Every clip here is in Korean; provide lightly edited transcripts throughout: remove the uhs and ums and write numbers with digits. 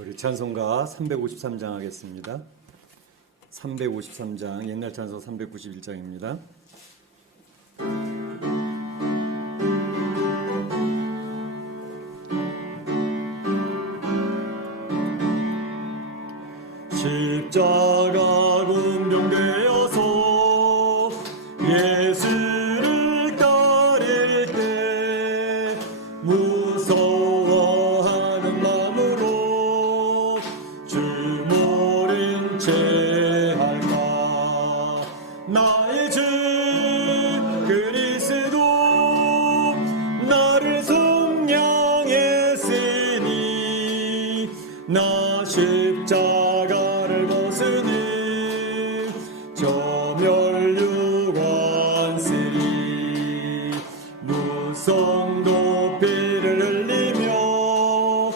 우리 찬송가 353장 하겠습니다. 353장, 옛날 찬송 391장입니다. 십자가 공경되어서 예수를 따를 때 무서워하는 마음으로 주 모른 채 할까. 나의 주 그리스도 나를 속량했으니 나 십자가를 벗으니 저 멸류관 쓰리 무성도 피를 흘리며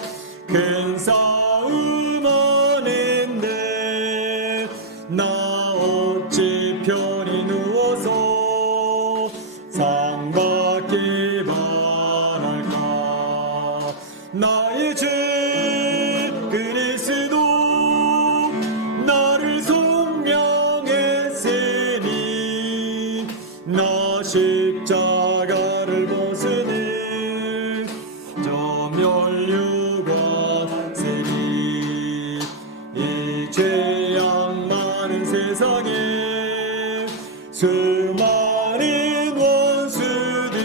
큰 싸움 하는데 나 어찌 편히 누워서 상 받기 바랄까. 나의 주 그리스도 나를 속량했으니 나 십자가를 벗으니 저 멸류관 쓰리. 이 죄악 많은 세상에 수많은 원수들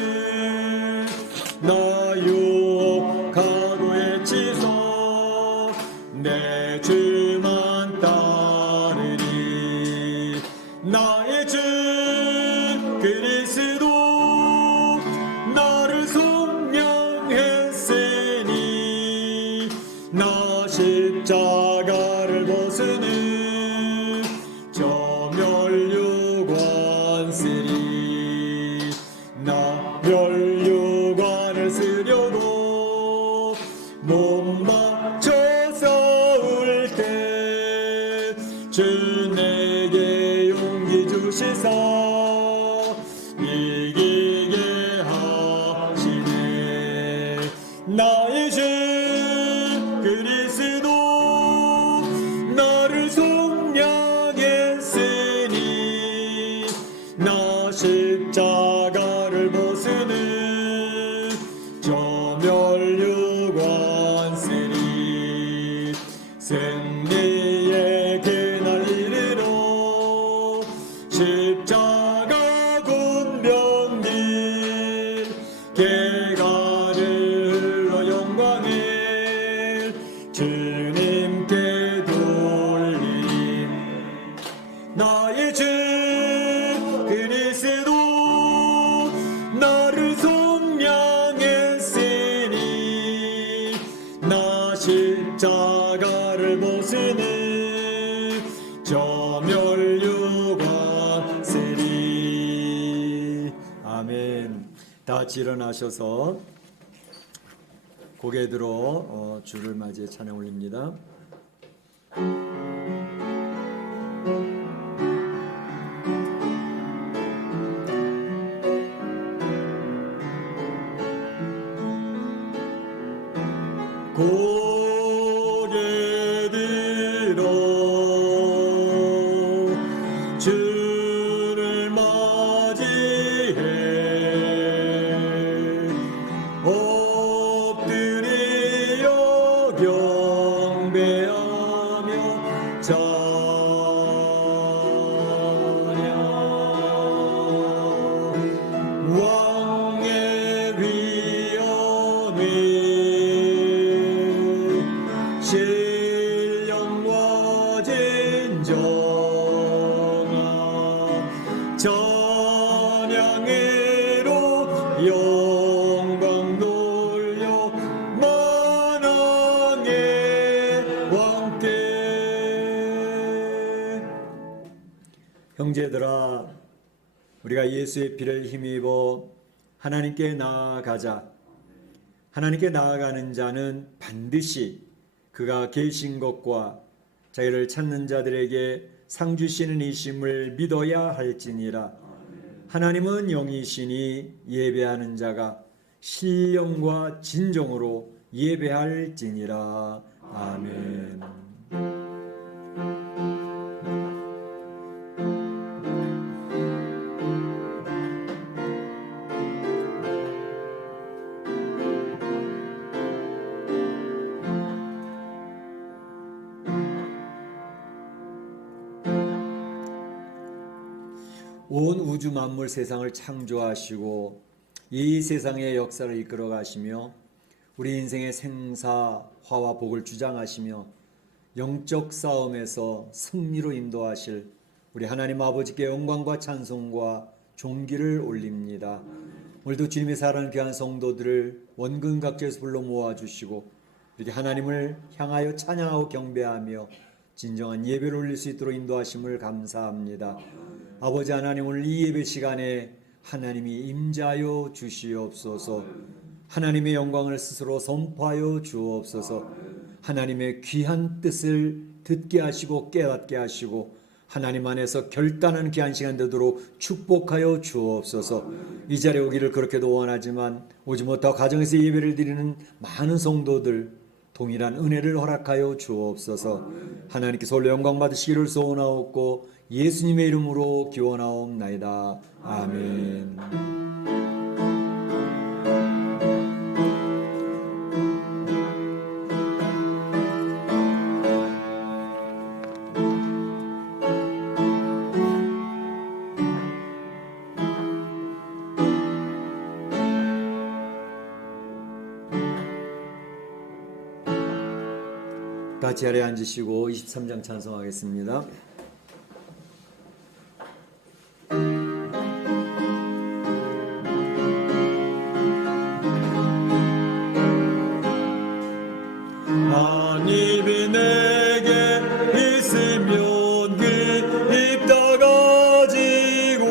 나 유혹하고 해치서 내 주만 따르리. 나의 주 그리스도 나를 속량했으니 나 십자가를 벗으니 저 멸류관 쓰리. 나 멸류관을 쓰려고 몸 맞춰 싸울 때 주 내게 용기 주시사 이기게 하시네. 나의 주 그리스도 나를 속량했으니 나 십자가를 벗으니 저 멸류관 쓰리. 승리의 그날 이르러 십자가 군병길 개가를 흘러 영광을 주님께 돌림. 나의 주 그리스도 나를 속량했으니 나 십자가를 벗으니 저 멸류관 쓰리. 아멘. 다 같이 일어나셔서 고개 들어 주를 맞이해 찬양 올립니다. 고개 들어 주를 맞이해 엎드려 경배하며 찬양. 왕의 위엄이 신령과 진정한 찬양으로 영광 돌려 만왕의 왕께. 형제들아, 우리가 예수의 피를 힘입어 하나님께 나아가자. 하나님께 나아가는 자는 반드시 그가 계신 것과 자기를 찾는 자들에게 상 주시는 이심을 믿어야 할지니라. 하나님은 영이시니 예배하는 자가 신령과 진정으로 예배할지니라. 아멘. 온 우주 만물 세상을 창조하시고 이 세상의 역사를 이끌어 가시며 우리 인생의 생사, 화와 복을 주장하시며 영적 싸움에서 승리로 인도하실 우리 하나님 아버지께 영광과 찬송과 존귀를 올립니다. 오늘도 주님의 사랑을 귀한 성도들을 원근 각지에서 불러 모아주시고 이렇게 하나님을 향하여 찬양하고 경배하며 진정한 예배를 올릴 수 있도록 인도하심을 감사합니다. 아버지 하나님, 오늘 이 예배 시간에 하나님이 임재하여 주시옵소서. 하나님의 영광을 스스로 선포하여 주옵소서. 하나님의 귀한 뜻을 듣게 하시고 깨닫게 하시고 하나님 안에서 결단하는 귀한 시간 되도록 축복하여 주옵소서. 이 자리에 오기를 그렇게도 원하지만 오지 못하고 가정에서 예배를 드리는 많은 성도들 동일한 은혜를 허락하여 주옵소서. 하나님께서 홀로 영광 받으시기를 소원하옵고 예수님의 이름으로 기원하옵나이다. 아멘. 다 자리에 앉으시고 23장 찬송하겠습니다. 하나님이 내게 있으면 그 입 다 가지고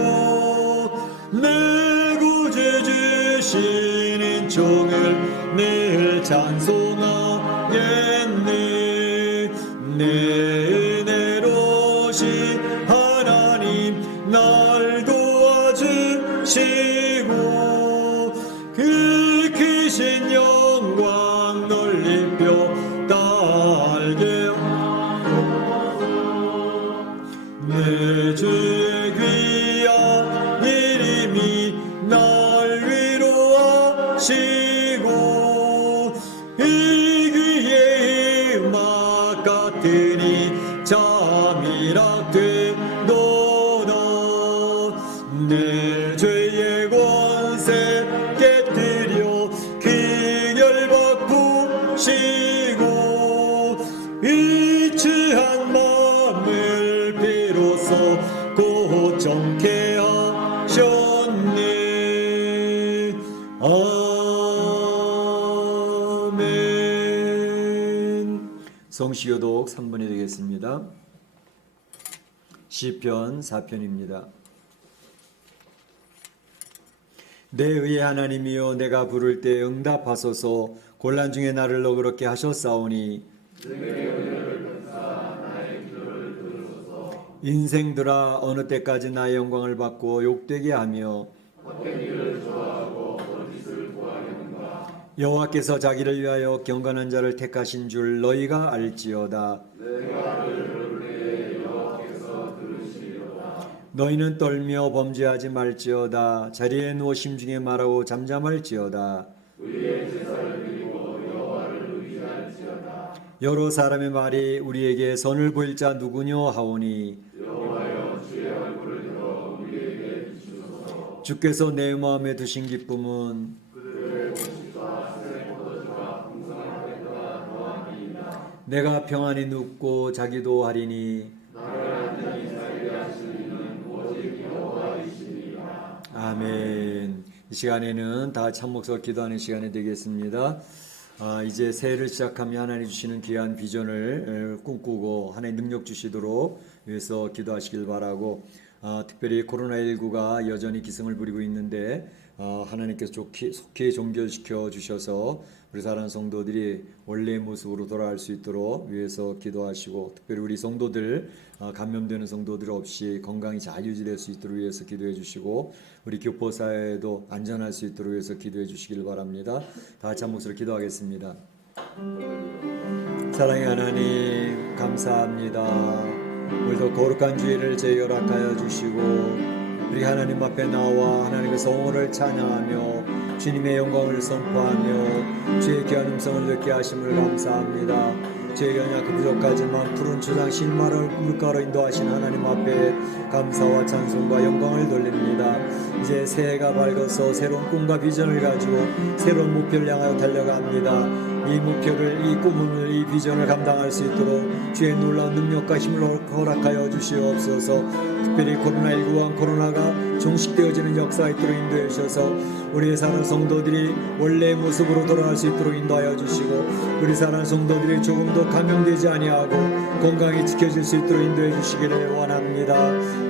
내 구주 주시는 종을 늘 찬송하겠네. 내 은혜로시 하나님 날 도와주시고 그 크신 영광 넓혀 달게 내 주의 귀한 이름이 날 위로하시고 이 귀에 음악 같으니 잠이라 되도다. 내 죄의 권세 깨뜨려 귀결 바꾸시고 이치한 마음을 비로소 고정케 하셨네. 아멘. 성시교독 3번이 되겠습니다. 시편 4편입니다. 내 의의 하나님이여, 내가 부를 때 응답하소서. 곤란 중에 나를 너그럽게 하셨사오니 인생들아, 어느 때까지 나의 영광을 받고 욕되게 하며 여호와께서 자기를 위하여 경건한 자를 택하신 줄 너희가 알지어다. 너희는 떨며 범죄하지 말지어다. 자리에 누워 심중에 말하고 잠잠할지어다. 여러 사람의 말이 우리에게 선을 보일 자 누구뇨 하오니 주께서 내 마음에 두신 기쁨은 내가 평안히 눕고 자기도 하리니 아멘. 이 시간에는 다 같이 한 목소리로 기도하는 시간이 되겠습니다. 이제 새해를 시작하며 하나님 주시는 귀한 비전을 꿈꾸고 하나님 능력 주시도록 위해서 기도하시길 바라고, 특별히 코로나19가 여전히 기승을 부리고 있는데 하나님께서 속히 종결시켜 주셔서 우리 사랑하는 성도들이 원래의 모습으로 돌아갈 수 있도록 위해서 기도하시고, 특별히 우리 성도들 감염되는 성도들 없이 건강이 잘 유지될 수 있도록 위해서 기도해 주시고, 우리 교포사회도 안전할 수 있도록 위해서 기도해 주시길 바랍니다. 다 같이 한 목소리로 기도하겠습니다. 사랑의 하나님 감사합니다. 오늘도 거룩한 주일을 저희 허락하여 주시고 우리 하나님 앞에 나와 하나님의 성호를 찬양하며 주님의 영광을 선포하며 주의 귀한 음성을 듣게 하심을 감사합니다. 저희가 연약하고 부족하지만 푸른 초장 실마를 물가로 인도하신 하나님 앞에 감사와 찬송과 영광을 돌립니다. 이제 새해가 밝아서 새로운 꿈과 비전을 가지고 새로운 목표를 향하여 달려갑니다. 이 목표를, 이 꿈을, 이 비전을 감당할 수 있도록 주의 놀라운 능력과 힘을 허락하여 주시옵소서. 특별히 코로나19와 코로나가 종식되어지는 역사가 있도록 인도해 주셔서 우리의 사랑하는 성도들이 원래의 모습으로 돌아갈 수 있도록 인도하여 주시고 우리 사랑하는 성도들이 조금도 감염되지 아니하고 건강히 지켜질 수 있도록 인도해 주시기를 원합니다.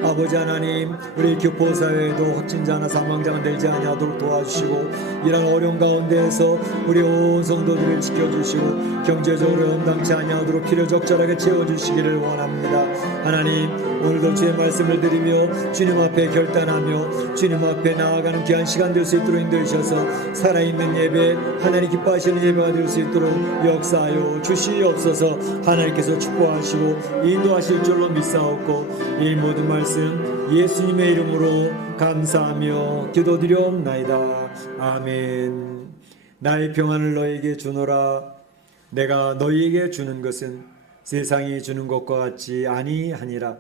아버지 하나님, 우리 교포사회에도 확진자나 사망자가 늘지 아니하도록 도와주시고 이런 어려운 가운데에서 우리 온 성도들을 지켜주시고 경제적으로 연당치 아니하도록 필요 적절하게 채워주시기를 원합니다. 하나님, 오늘도 주의 말씀을 드리며 주님 앞에 결단하며 주님 앞에 나아가는 귀한 시간 될 수 있도록 인도해 주셔서 살아있는 예배, 하나님 기뻐하시는 예배가 될 수 있도록 역사하여 주시옵소서. 하나님께서 축복하시고 인도하실 줄로 믿사옵고 이 모든 말씀 예수님의 이름으로 감사하며 기도드리옵나이다. 아멘. 나의 평안을 너에게 주노라. 내가 너희에게 주는 것은 세상이 주는 것과 같지 아니하니라.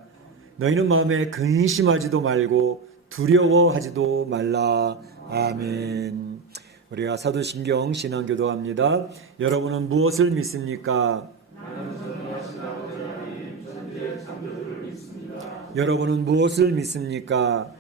너희는 마음에 근심하지도 말고 두려워하지도 말라. 아멘. 우리가 사도신경 신앙교도합니다. 여러분은 무엇을 믿습니까? 여러분은 무엇을 믿습니까?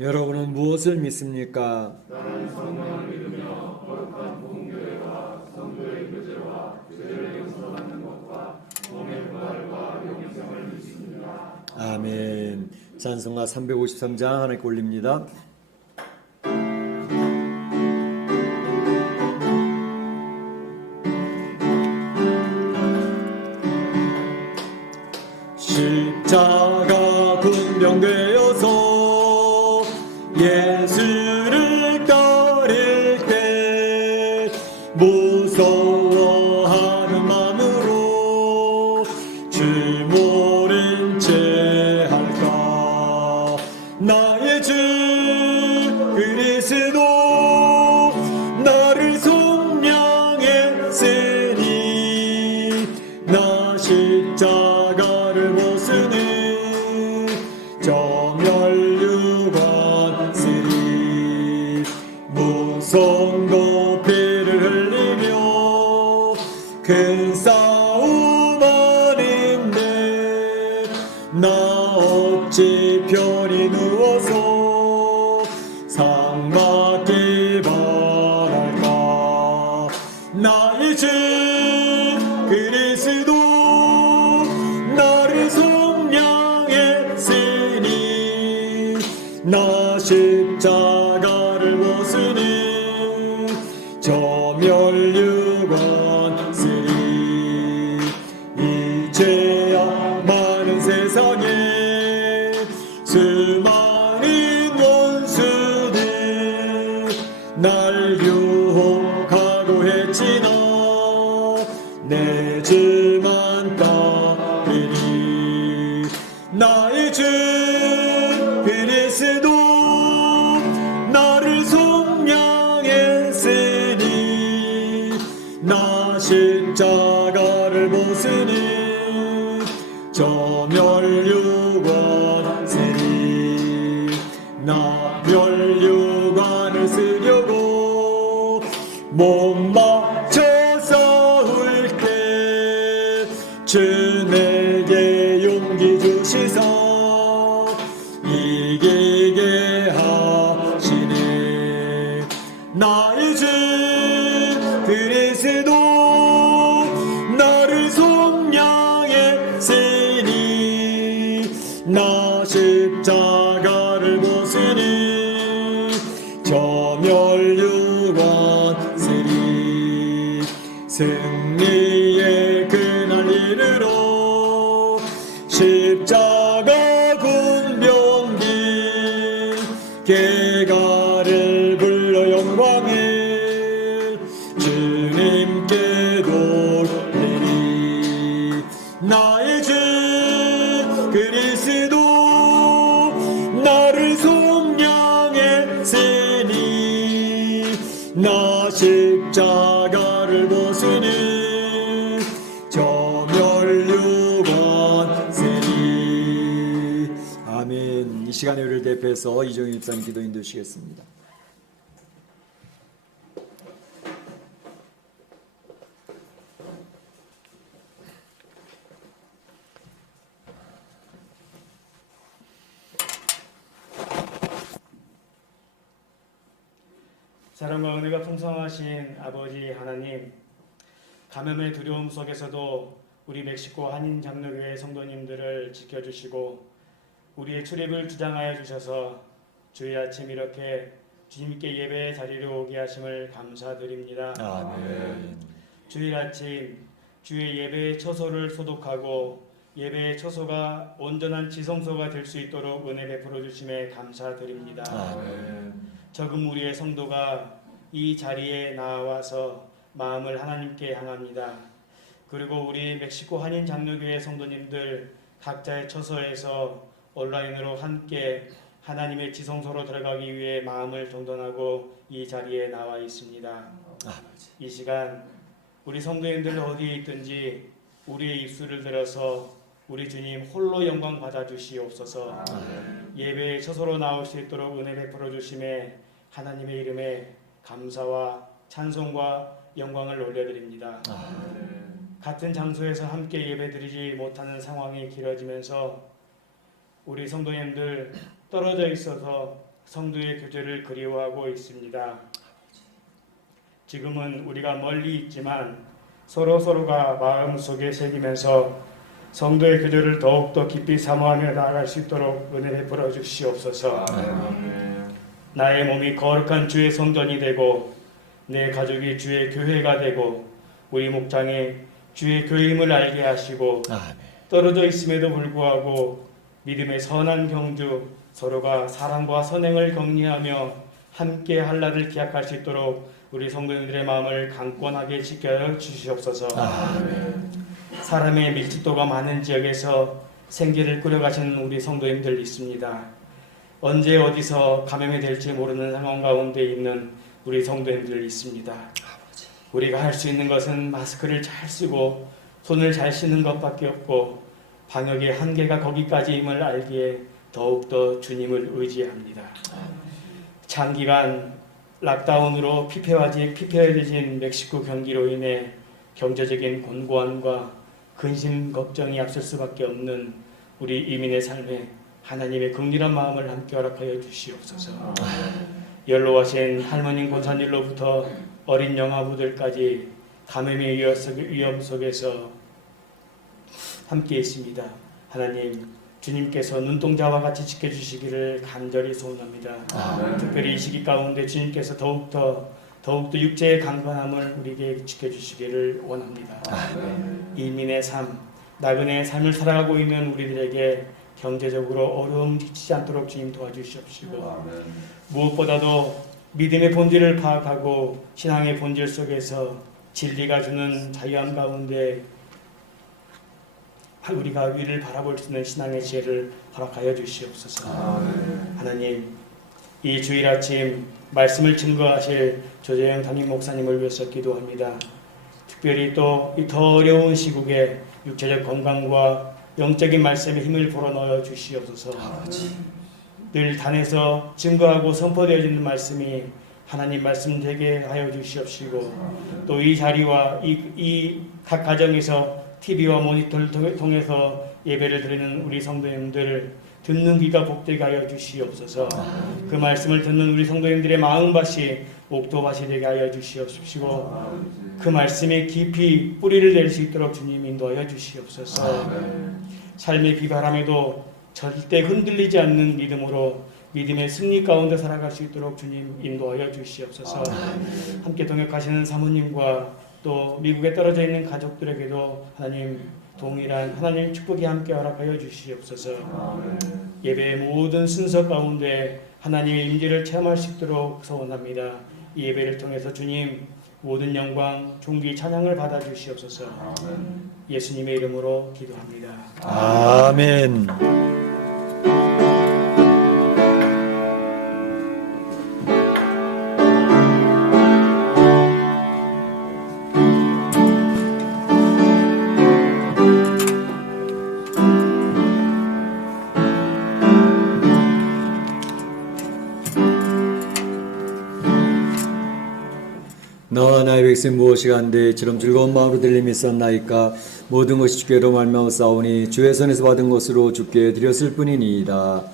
여러분은 무엇을 믿습니까? 나는 성령을 믿으며 거룩한 공교회와 성도의 교제와 죄를 용서받는 것과 몸의 부활과 영생을 믿습니다. 아멘. 찬송가 353장 하나님께 올립니다. 십자가 군병되어서 예수를 따를 때 무서워하는 마음으로 주 모른 채 할까. 나의 주 그리스도 나를 속량했으니 나 십자가를 벗으니 무성도 피를 흘리며 큰 싸움 아닌데 나 어찌 편히 누워서 상 받기 바랄까. 나의 주 그리스도 나를 속량했으니 나 십자가를 벗으니 저 멸류관 쓰리. 이제야 많은 세상에 수많은 원수들 날 유혹하고 했지나 내 주만 따르니 나의 주 그리스도 나를 속량했으니 나 십자가를 벗으니 저 멸류관 쓰리. 나 멸류관을 쓰려고 몸 바쳐 싸울 때 주 내게 용기 주시사 이기게 하시네. 나의 주 그리스도 나를 속량했으니 나 십자가를 벗으니 저 멸류관 세리 승리의 그날 이르러 십자가 군병기 개가를 불러 영광을 주님께 돌리리 나의 주 그리스도 나를 속량했으니 나 십자가를 벗으니 저 멸류관 세리. 아멘. 이 시간에 우리를 대표해서 이종희 집사님 기도 인도하시겠습니다. 사랑과 은혜가 풍성하신 아버지 하나님, 감염의 두려움 속에서도 우리 멕시코 한인 장로교회 성도님들을 지켜주시고 우리의 출입을 주장하여 주셔서 주의 아침 이렇게 주님께 예배의 자리로 오게 하심을 감사드립니다. 아멘. 주일 아침 주의 예배의 처소를 소독하고 예배의 처소가 온전한 지성소가 될 수 있도록 은혜 베풀어 주심에 감사드립니다. 아멘. 적은 우리의 성도가 이 자리에 나와서 마음을 하나님께 향합니다. 그리고 우리 멕시코 한인 장로교회 성도님들 각자의 처소에서 온라인으로 함께 하나님의 지성소로 들어가기 위해 마음을 정돈하고 이 자리에 나와 있습니다. 이 시간 우리 성도님들 어디에 있든지 우리의 입술을 들어서 우리 주님 홀로 영광 받아 주시옵소서. 예배의 처소로 나올 수 있도록 은혜 베풀어 주심에 하나님의 이름에 감사와 찬송과 영광을 올려드립니다. 같은 장소에서 함께 예배드리지 못하는 상황이 길어지면서 우리 성도님들 떨어져 있어서 성도의 교제를 그리워하고 있습니다. 지금은 우리가 멀리 있지만 서로가 마음속에 새기면서 성도의 교제를 더욱더 깊이 사모하며 나아갈 수 있도록 은혜 베풀어 주시옵소서. 나의 몸이 거룩한 주의 성전이 되고 내 가족이 주의 교회가 되고 우리 목장이 주의 교회임을 알게 하시고 떨어져 있음에도 불구하고 믿음의 선한 경주 서로가 사랑과 선행을 격리하며 함께 할 날을 기약할 수 있도록 우리 성도님들의 마음을 강권하게 지켜 주시옵소서. 사람의 밀집도가 많은 지역에서 생계를 꾸려가시는 우리 성도님들 있습니다. 언제 어디서 감염이 될지 모르는 상황 가운데 있는 우리 성도님들 있습니다. 우리가 할 수 있는 것은 마스크를 잘 쓰고 손을 잘 씻는 것밖에 없고 방역의 한계가 거기까지임을 알기에 더욱더 주님을 의지합니다. 장기간 락다운으로 피폐해진 멕시코 경기로 인해 경제적인 곤고함과 근심 걱정이 앞설 수밖에 없는 우리 이민의 삶에 하나님의 긍휼한 마음을 함께 허락하여 주시옵소서. 연로하신 할머니 권사님로부터 어린 영아부들까지 감염의 위험 속에서 함께 있습니다. 하나님, 주님께서 눈동자와 같이 지켜주시기를 간절히 소원합니다. 특별히 이 시기 가운데 주님께서 더욱더 육체의 강건함을 우리에게 지켜주시기를 원합니다. 이민의 삶, 나그네의 삶을 살아가고 있는 우리들에게 경제적으로 어려움 끼치지 않도록 주님 도와주시옵시고 무엇보다도 믿음의 본질을 파악하고 신앙의 본질 속에서 진리가 주는 자유함 가운데 우리가 위를 바라볼 수 있는 신앙의 지혜를 허락하여 주시옵소서. 하나님, 이 주일 아침 말씀을 증거하실 조재영 담임 목사님을 위해서 기도합니다. 특별히 또 이 더 어려운 시국에 육체적 건강과 영적인 말씀에 힘을 불어넣어 주시옵소서. 늘 단에서 증거하고 선포되어지는 말씀이 하나님 말씀 되게 하여 주시옵시고 또 이 자리와 이 각 가정에서 TV와 모니터를 통해서 예배를 드리는 우리 성도님들 듣는 귀가 복되게 하여 주시옵소서. 그 말씀을 듣는 우리 성도님들의 마음밭이 옥토밭이 되게 하여 주시옵시고 그 말씀에 깊이 뿌리를 낼 수 있도록 주님 인도하여 주시옵소서. 삶의 비바람에도 절대 흔들리지 않는 믿음으로 믿음의 승리 가운데 살아갈 수 있도록 주님 인도하여 주시옵소서. 함께 동역하시는 사모님과 또 미국에 떨어져 있는 가족들에게도 하나님 동일한 하나님 축복이 함께 허락하여 주시옵소서. 예배의 모든 순서 가운데 하나님의 임재를 체험할 수 있도록 소원합니다. 이 예배를 통해서 주님 모든 영광, 존귀, 찬양을 받아 주시옵소서. 예수님의 이름으로 기도합니다. 아멘. 너와 나의 백성 무엇이 간데 이처럼 즐거운 마음으로 들림이 있었나이까. 모든 것이 주께로 말미암아 싸우니 주의 손에서 받은 것으로 주께 드렸을 뿐이니이다.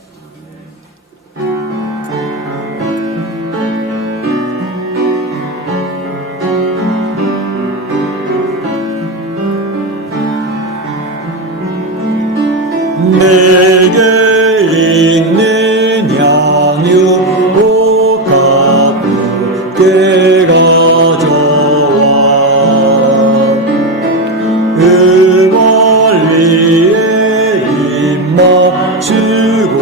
내게 있는 양육 값게 가져와 그 원리에 입맞추고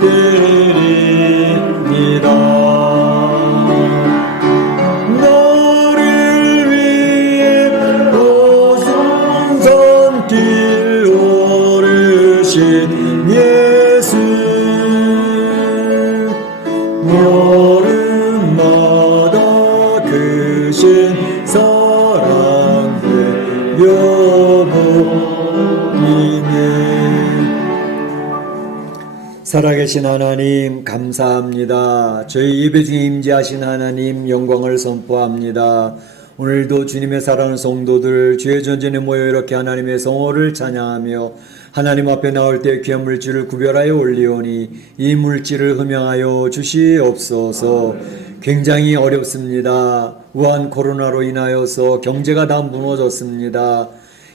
때리리이다. 너를 위해 오순선길 오르신 예수, 여름마다 크신 사랑의 여보이네. 살아계신 하나님 감사합니다. 저희 예배 중에 임재하신 하나님 영광을 선포합니다. 오늘도 주님의 사랑하는 성도들 주의 전전에 모여 이렇게 하나님의 성호를 찬양하며 하나님 앞에 나올 때 귀한 물질을 구별하여 올리오니 이 물질을 흠양하여 주시옵소서. 굉장히 어렵습니다. 우한 코로나로 인하여서 경제가 다 무너졌습니다.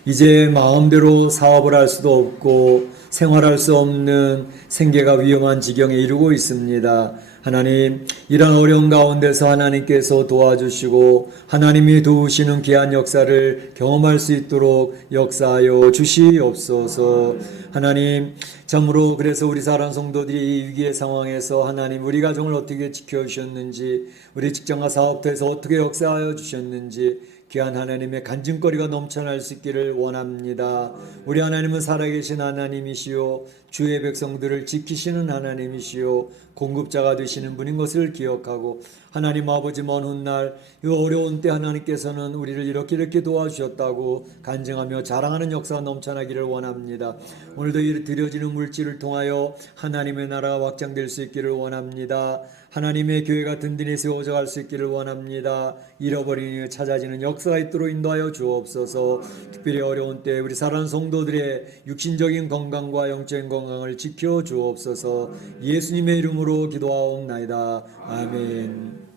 이제 마음대로 사업을 할 수도 없고 생활할 수 없는 생계가 위험한 지경에 이르고 있습니다. 하나님, 이런 어려운 가운데서 하나님께서 도와주시고 하나님이 도우시는 귀한 역사를 경험할 수 있도록 역사하여 주시옵소서. 하나님, 참으로 그래서 우리 사랑 성도들이 이 위기의 상황에서 하나님 우리 가정을 어떻게 지켜주셨는지, 우리 직장과 사업터에서 어떻게 역사하여 주셨는지 귀한 하나님의 간증거리가 넘쳐날 수 있기를 원합니다. 우리 하나님은 살아계신 하나님이시요 주의 백성들을 지키시는 하나님이시요 공급자가 되시는 분인 것을 기억하고 하나님 아버지 먼 훗날 이 어려운 때 하나님께서는 우리를 이렇게 도와주셨다고 간증하며 자랑하는 역사가 넘쳐나기를 원합니다. 오늘도 이 드려지는 물질을 통하여 하나님의 나라가 확장될 수 있기를 원합니다. 하나님의 교회가 든든히 세워져 갈 수 있기를 원합니다. 잃어버린 이유 찾아지는 역사가 있도록 인도하여 주옵소서. 특별히 어려운 때 우리 사랑하는 성도들의 육신적인 건강과 영적인 건강을 지켜 주옵소서. 예수님의 이름으로 기도하옵나이다. 아멘.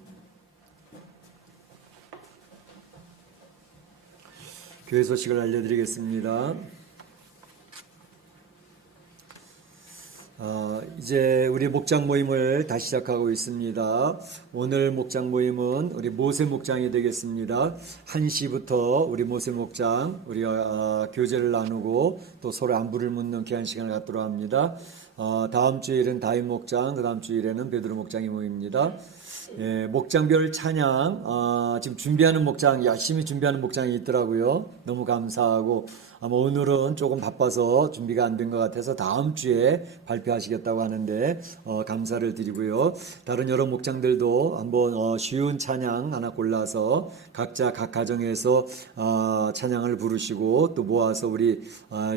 교회 소식을 알려드리겠습니다. 이제 우리 목장 모임을 다시 시작하고 있습니다. 오늘 목장 모임은 우리 모세 목장이 되겠습니다. 1시부터 우리 모세 목장 우리가 교제를 나누고 또 서로 안부를 묻는 귀한 시간을 갖도록 합니다. 다음 주일은 다윗 목장, 그 다음 주일에는 베드로 목장이 모입니다. 예, 목장별 찬양 지금 준비하는 목장, 열심히 준비하는 목장이 있더라고요. 너무 감사하고 아마 오늘은 조금 바빠서 준비가 안 된 것 같아서 다음 주에 발표하시겠다고 하는데 감사를 드리고요. 다른 여러 목장들도 한번 쉬운 찬양 하나 골라서 각자 각 가정에서 찬양을 부르시고 또 모아서 우리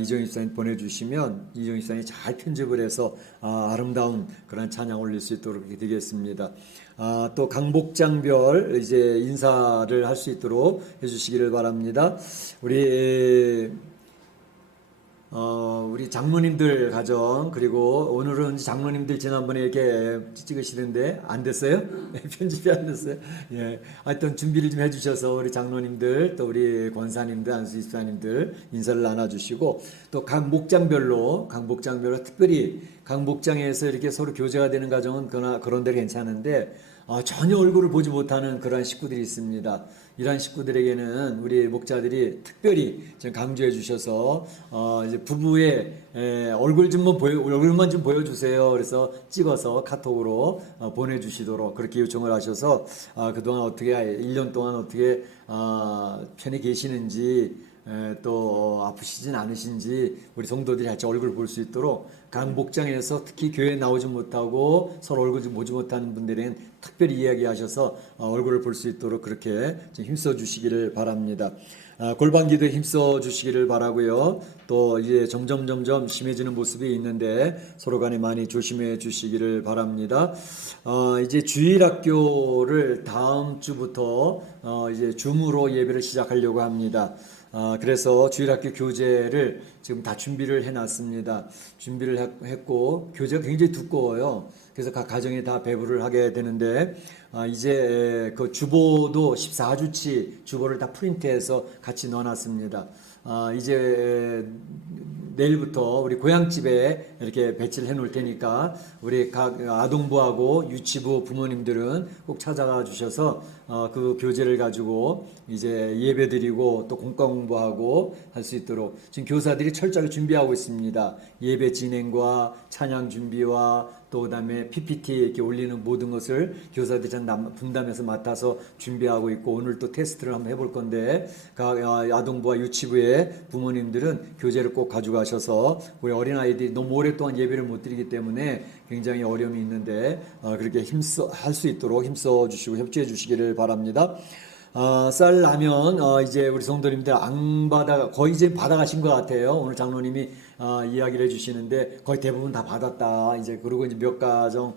이정희 집사님 보내주시면 이정희 집사님이 잘 편집을 해서 아름다운 그런 찬양 올릴 수 있도록 되겠습니다. 또 각 목장별 이제 인사를 할 수 있도록 해주시기를 바랍니다. 우리 우리 장로님들 가정, 그리고 오늘은 장로님들 지난번에 이렇게 찍으시는데 안 됐어요? 편집이 안 됐어요? 예. 하여튼 준비를 좀 해주셔서 우리 장로님들, 또 우리 권사님들, 안수 집사님들 인사를 나눠주시고, 또 각 목장별로 특별히 각 목장에서 이렇게 서로 교제가 되는 가정은 그런 데 괜찮은데, 전혀 얼굴을 보지 못하는 그러한 식구들이 있습니다. 이러한 식구들에게는 우리 목자들이 특별히 강조해 주셔서 이제 부부의 얼굴만 좀 보여주세요. 그래서 찍어서 카톡으로 보내주시도록 그렇게 요청을 하셔서 그동안 어떻게 1년 동안 어떻게 편히 계시는지, 또 아프시진 않으신지 우리 성도들이 같이 얼굴 볼 수 있도록 각 목장에서 특히 교회에 나오지 못하고 서로 얼굴 좀 보지 못하는 분들은 특별히 이야기하셔서 얼굴을 볼 수 있도록 그렇게 좀 힘써 주시기를 바랍니다. 골방기도에 힘써 주시기를 바라고요. 또 이제 점점 심해지는 모습이 있는데 서로 간에 많이 조심해 주시기를 바랍니다. 이제 주일학교를 다음 주부터 이제 줌으로 예배를 시작하려고 합니다. 그래서 주일학교 교재를 지금 다 준비를 해놨습니다. 준비를 했고, 교재가 굉장히 두꺼워요. 그래서 각 가정에 다 배부를 하게 되는데, 이제 그 주보도 14주치 주보를 다 프린트해서 같이 넣어놨습니다. 이제 내일부터 우리 고향집에 이렇게 배치를 해 놓을 테니까 우리 각 아동부하고 유치부 부모님들은 꼭 찾아가 주셔서 그 교재를 가지고 이제 예배 드리고 또 공과 공부하고 할 수 있도록 지금 교사들이 철저하게 준비하고 있습니다. 예배 진행과 찬양 준비와 또 그다음에 PPT 이렇게 올리는 모든 것을 교사들이 분담해서 맡아서 준비하고 있고, 오늘 또 테스트를 한번 해볼 건데 각 아동부와 유치부의 부모님들은 교재를 꼭 가져가셔서 우리 어린아이들이 너무 오랫동안 예배를 못 드리기 때문에 굉장히 어려움이 있는데 그렇게 할 수 있도록 힘써 주시고 협조해 주시기를 바랍니다. 쌀 라면 이제 우리 성도님들 거의 이제 받아가신 것 같아요. 오늘 장로님이 이야기를 해주시는데 거의 대부분 다 받았다. 이제 그리고 이제 몇 가정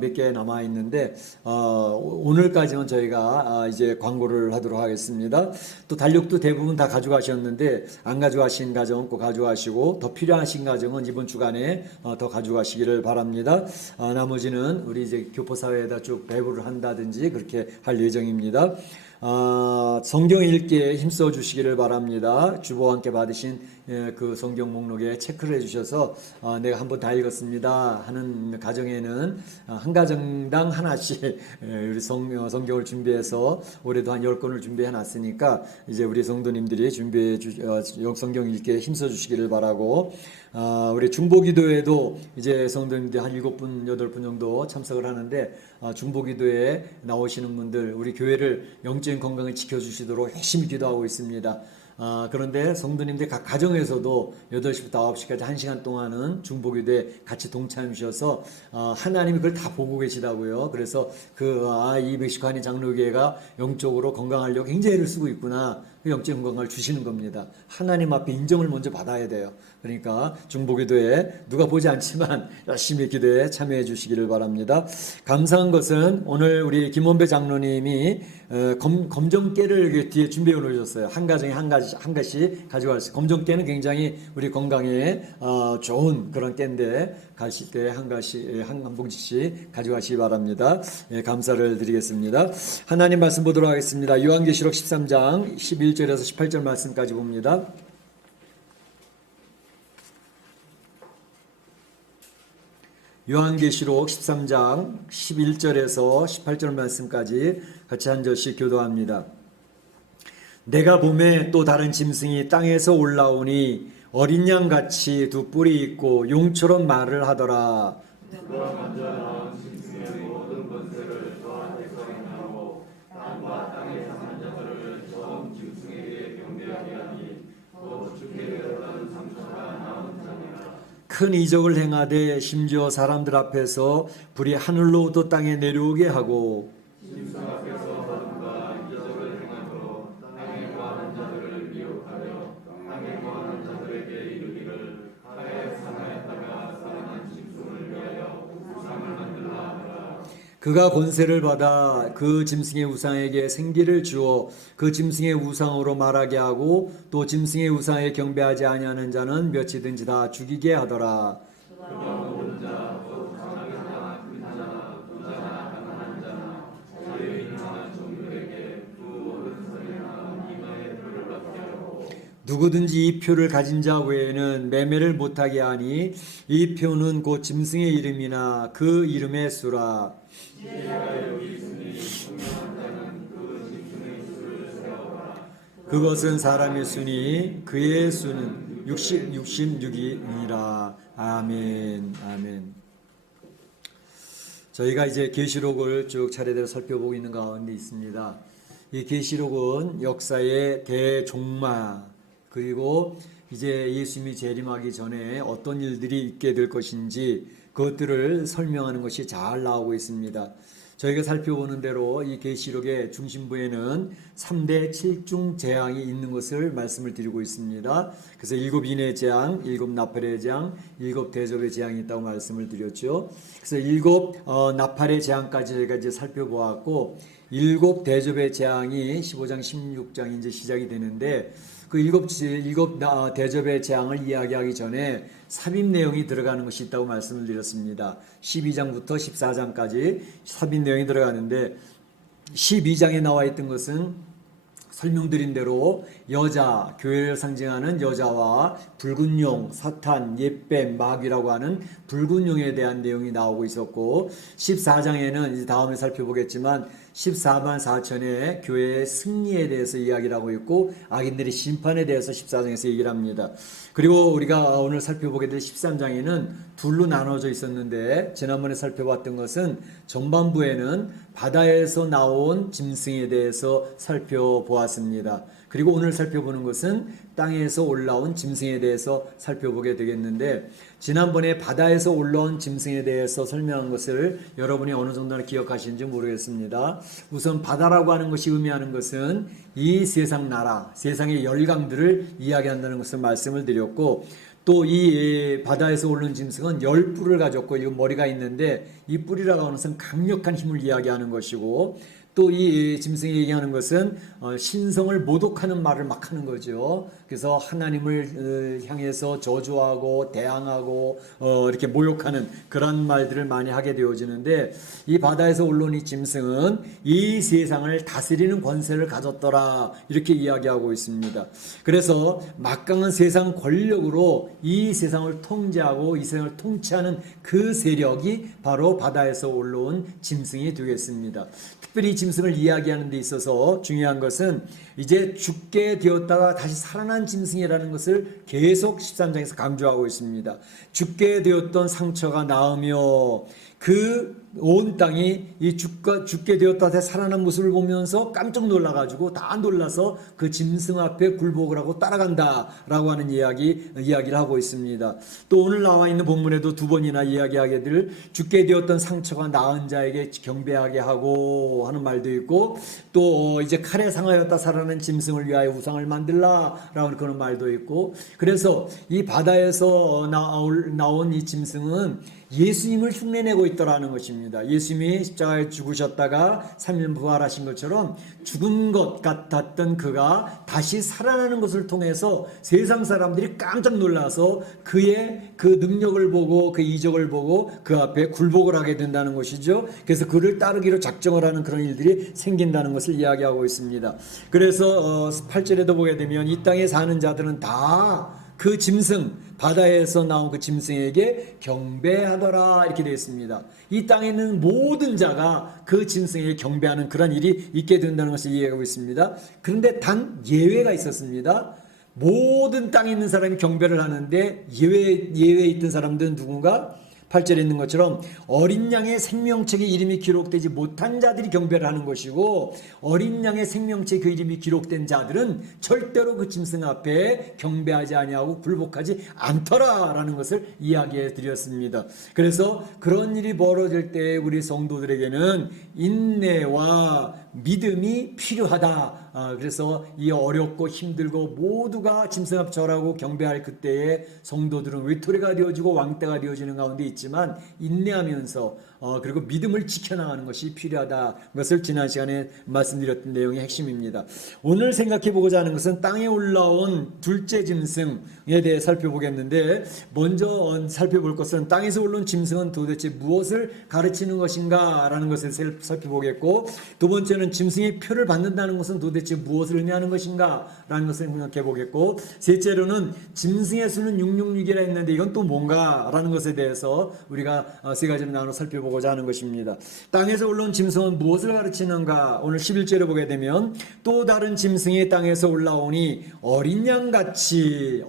몇 개 남아 있는데 오늘까지는 저희가 이제 광고를 하도록 하겠습니다. 또 달력도 대부분 다 가져가셨는데 안 가져가신 가정은 꼭 가져가시고 더 필요하신 가정은 이번 주간에 더 가져가시기를 바랍니다. 나머지는 우리 이제 교포사회에다 쭉 배부를 한다든지 그렇게 할 예정입니다. 성경 읽기에 힘써 주시기를 바랍니다. 주보와 함께 받으신 그 성경 목록에 체크를 해주셔서 내가 한번 다 읽었습니다 하는 가정에는 한 가정당 하나씩 우리 성경을 준비해서 올해도 한 10권을 준비해 놨으니까 이제 우리 성도님들이 성경 읽기에 힘써 주시기를 바라고, 우리 중보기도에도 이제 성도님들 한 7분, 8분 정도 참석을 하는데 중보기도에 나오시는 분들 우리 교회를 영적인 건강을 지켜주시도록 열심히 기도하고 있습니다. 그런데 성도님들 각 가정에서도 8시부터 9시까지 1시간 동안은 중보기도에 같이 동참해 주셔서 하나님이 그걸 다 보고 계시다고요. 그래서 이 멕시코 한인 장로교회가 영적으로 건강하려고 굉장히 애를 쓰고 있구나. 그 영적인 건강을 주시는 겁니다. 하나님 앞에 인정을 먼저 받아야 돼요. 그러니까 중보기도에 누가 보지 않지만 열심히 기도에 참여해 주시기를 바랍니다. 감사한 것은 오늘 우리 김원배 장로님이 검정깨를 뒤에 준비해 놓으셨어요. 한 가정에 한 가지 가져갈 수. 검정깨는 굉장히 우리 건강에 좋은 그런 깨인데 가실 때 한 봉지씩 가져가시기 바랍니다. 감사를 드리겠습니다. 하나님 말씀 보도록 하겠습니다. 요한계시록 13장 11절에서 18절 말씀까지 봅니다. 요한계시록 13장 11절에서 18절 말씀까지 같이 한 절씩 교도합니다. 내가 보매 또 다른 짐승이 땅에서 올라오니 어린 양같이 두 뿔이 있고 용처럼 말을 하더라. 누가 먼저 나온 짐승의 모든 권세를 저한테서 행하고 땅과 땅에 사는 자들을 처음 짐승에게 경배하게 하니 또 죽게 되었던 상처가 나온 자니라. 큰 이적을 행하되 심지어 사람들 앞에서 불이 하늘로부터 땅에 내려오게 하고 짐승 앞에서 받음과 이적을 행함으로 땅에 거하는 자들을 미혹하려 땅에 거하는 자들에게 이르기를 하에 상하였다가 살아난 짐승을 위하여 우상을 만들라 하더라. 그가 권세를 받아 그 짐승의 우상에게 생기를 주어 그 짐승의 우상으로 말하게 하고 또 짐승의 우상에 경배하지 아니하는 자는 몇이든지 다 죽이게 하더라. 누구든지 이 표를 가진 자 외에는 매매를 못하게 하니 이 표는 곧 짐승의 이름이나 그 이름의 수라. 그것은 사람의 수니 그의 수는 66이니라. 아멘. 아멘. 저희가 이제 계시록을 쭉 차례대로 살펴보고 있는 가운데 있습니다. 이 계시록은 역사의 대종말 그리고 이제 예수님이 재림하기 전에 어떤 일들이 있게 될 것인지 그것들을 설명하는 것이 잘 나오고 있습니다. 저희가 살펴보는 대로 이 계시록의 중심부에는 3대 7중 재앙이 있는 것을 말씀을 드리고 있습니다. 그래서 7 인의 재앙, 7 나팔의 재앙, 7 대접의 재앙이 있다고 말씀을 드렸죠. 그래서 7 나팔의 재앙까지 저희가 이제 살펴보았고 7 대접의 재앙이 15장 16장이 이제 시작이 되는데 그 7 대접의 재앙을 이야기하기 전에 삽입 내용이 들어가는 것이 있다고 말씀을 드렸습니다. 12장부터 14장까지 삽입 내용이 들어가는데 12장에 나와 있던 것은 설명드린 대로 여자, 교회를 상징하는 여자와 붉은 용, 사탄, 옛뱀, 마귀라고 하는 붉은 용에 대한 내용이 나오고 있었고 14장에는 이제 다음에 살펴보겠지만 14만 4천의 교회의 승리에 대해서 이야기를 하고 있고 악인들의 심판에 대해서 14장에서 얘기를 합니다. 그리고 우리가 오늘 살펴보게 될 13장에는 둘로 나눠져 있었는데 지난번에 살펴봤던 것은 전반부에는 바다에서 나온 짐승에 대해서 살펴보았습니다. 그리고 오늘 살펴보는 것은 땅에서 올라온 짐승에 대해서 살펴보게 되겠는데 지난번에 바다에서 올라온 짐승에 대해서 설명한 것을 여러분이 어느 정도나 기억하시는지 모르겠습니다. 우선 바다라고 하는 것이 의미하는 것은 이 세상 나라, 세상의 열강들을 이야기한다는 것을 말씀을 드렸고 또 이 바다에서 오르는 짐승은 10뿔을 가졌고 이 머리가 있는데 이 뿔이라고 하는 것은 강력한 힘을 이야기하는 것이고 또 이 짐승이 얘기하는 것은 신성을 모독하는 말을 막 하는 거죠. 그래서 하나님을 향해서 저주하고 대항하고 이렇게 모욕하는 그런 말들을 많이 하게 되어지는데 이 바다에서 올라온 이 짐승은 이 세상을 다스리는 권세를 가졌더라 이렇게 이야기하고 있습니다. 그래서 막강한 세상 권력으로 이 세상을 통제하고 이 세상을 통치하는 그 세력이 바로 바다에서 올라온 짐승이 되겠습니다. 특별히 이 짐승을 이야기하는 데 있어서 중요한 것은 이제 죽게 되었다가 다시 살아난 짐승이라는 것을 계속 13장에서 강조하고 있습니다. 죽게 되었던 상처가 나으며 그 온 땅이 이 죽게 되었다 다시 살아난 모습을 보면서 깜짝 놀라가지고 다 놀라서 그 짐승 앞에 굴복을 하고 따라간다라고 하는 이야기를 하고 있습니다. 또 오늘 나와 있는 본문에도 2번이나 이야기하게 될 죽게 되었던 상처가 나은 자에게 경배하게 하고 하는 말도 있고 또 이제 칼에 상하였다 살아난 짐승을 위하여 우상을 만들라라는 그런 말도 있고 그래서 이 바다에서 나온 이 짐승은 예수님을 흉내내고 있더라는 것입니다. 예수님이 십자가에 죽으셨다가 3년 부활하신 것처럼 죽은 것 같았던 그가 다시 살아나는 것을 통해서 세상 사람들이 깜짝 놀라서 그의 그 능력을 보고 그 이적을 보고 그 앞에 굴복을 하게 된다는 것이죠. 그래서 그를 따르기로 작정을 하는 그런 일들이 생긴다는 것을 이야기하고 있습니다. 그래서 8절에도 보게 되면 이 땅에 사는 자들은 다 그 짐승 바다에서 나온 그 짐승에게 경배하더라 이렇게 되어 있습니다. 이 땅에 있는 모든 자가 그 짐승에게 경배하는 그런 일이 있게 된다는 것을 이해하고 있습니다. 그런데 단 예외가 있었습니다. 모든 땅에 있는 사람이 경배를 하는데 예외에 있던 사람들은 누군가? 8절에 있는 것처럼 어린 양의 생명책에 이름이 기록되지 못한 자들이 경배를 하는 것이고 어린 양의 생명책에 그 이름이 기록된 자들은 절대로 그 짐승 앞에 경배하지 아니하고 굴복하지 않더라라는 것을 이야기해 드렸습니다. 그래서 그런 일이 벌어질 때 우리 성도들에게는 인내와 믿음이 필요하다 그래서 이 어렵고 힘들고 모두가 짐승 앞 절하고 경배할 그때에 성도들은 외톨이가 되어지고 왕따가 되어지는 가운데 있지만 인내하면서 그리고 믿음을 지켜나가는 것이 필요하다. 것을 지난 시간에 말씀드렸던 내용의 핵심입니다. 오늘 생각해 보고자 하는 것은 땅에 올라온 둘째 짐승에 대해 살펴보겠는데, 먼저 살펴볼 것은 땅에서 올라온 짐승은 도대체 무엇을 가르치는 것인가 라는 것을 살펴보겠고, 두 번째는 짐승의 표를 받는다는 것은 도대체 무엇을 의미하는 것인가 라는 것을 생각해 보겠고, 셋째로는 짐승의 수는 666이라 했는데 이건 또 뭔가 라는 것에 대해서 우리가 세 가지로 나눠 살펴보고자 하는 것입니다. 땅에서 올라온 짐승은 무엇을 가르치는가? 오늘 11절에 보게 되면 또 다른 짐승이 땅에서 올라오니 어린 양같이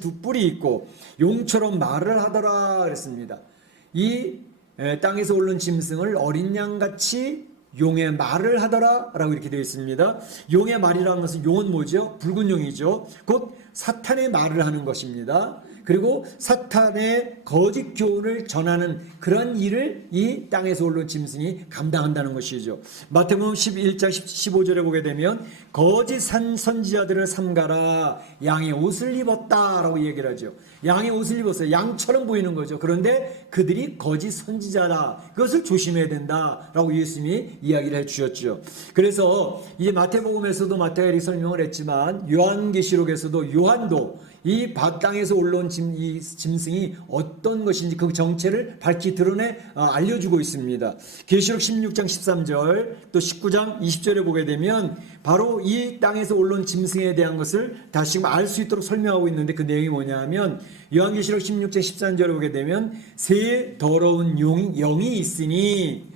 두 뿔이 있고 용처럼 말을 하더라 그랬습니다. 이 땅에서 올라온 짐승을 어린 양같이 용의 말을 하더라 라고 이렇게 되어 있습니다. 용의 말이라는 것은, 용은 뭐죠? 붉은 용이죠. 곧 사탄의 말을 하는 것입니다. 그리고 사탄의 거짓 교훈을 전하는 그런 일을 이 땅에서 올라온 짐승이 감당한다는 것이죠. 마태복음 11장 15절에 보게 되면 거짓 선지자들을 삼가라, 양의 옷을 입었다라고 얘기를 하죠. 양의 옷을 입었어요. 양처럼 보이는 거죠. 그런데 그들이 거짓 선지자다. 그것을 조심해야 된다라고 예수님이 이야기를 해주셨죠. 그래서 이 마태복음에서도 마태가 이렇게 설명을 했지만 요한계시록에서도 요한도 이 땅에서 올라온 이 짐승이 어떤 것인지 그 정체를 밝히 드러내 알려주고 있습니다. 계시록 16장 13절 또 19장 20절에 보게 되면 바로 이 땅에서 올라온 짐승에 대한 것을 다시 알 수 있도록 설명하고 있는데, 그 내용이 뭐냐면 요한계시록 16장 13절에 보게 되면 새 더러운 영이 있으니,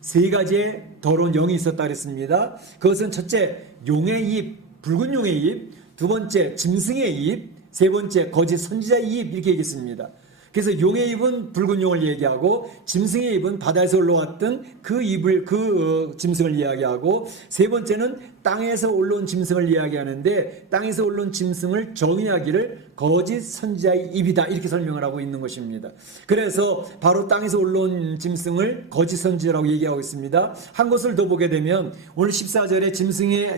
세 가지의 더러운 영이 있었다 그랬습니다. 그것은 첫째 용의 입, 붉은 용의 입, 두 번째 짐승의 입, 세 번째 거짓 선지자의 입, 이렇게 얘기했습니다. 그래서 용의 입은 붉은 용을 얘기하고, 짐승의 입은 바다에서 올라왔던 그 입을, 짐승을 이야기하고, 세 번째는 땅에서 올라온 짐승을 이야기하는데, 땅에서 올라온 짐승을 정의하기를 거짓 선지자의 입이다, 이렇게 설명을 하고 있는 것입니다. 그래서 바로 땅에서 올라온 짐승을 거짓 선지자라고 얘기하고 있습니다. 한 것을 더 보게 되면 오늘 14절에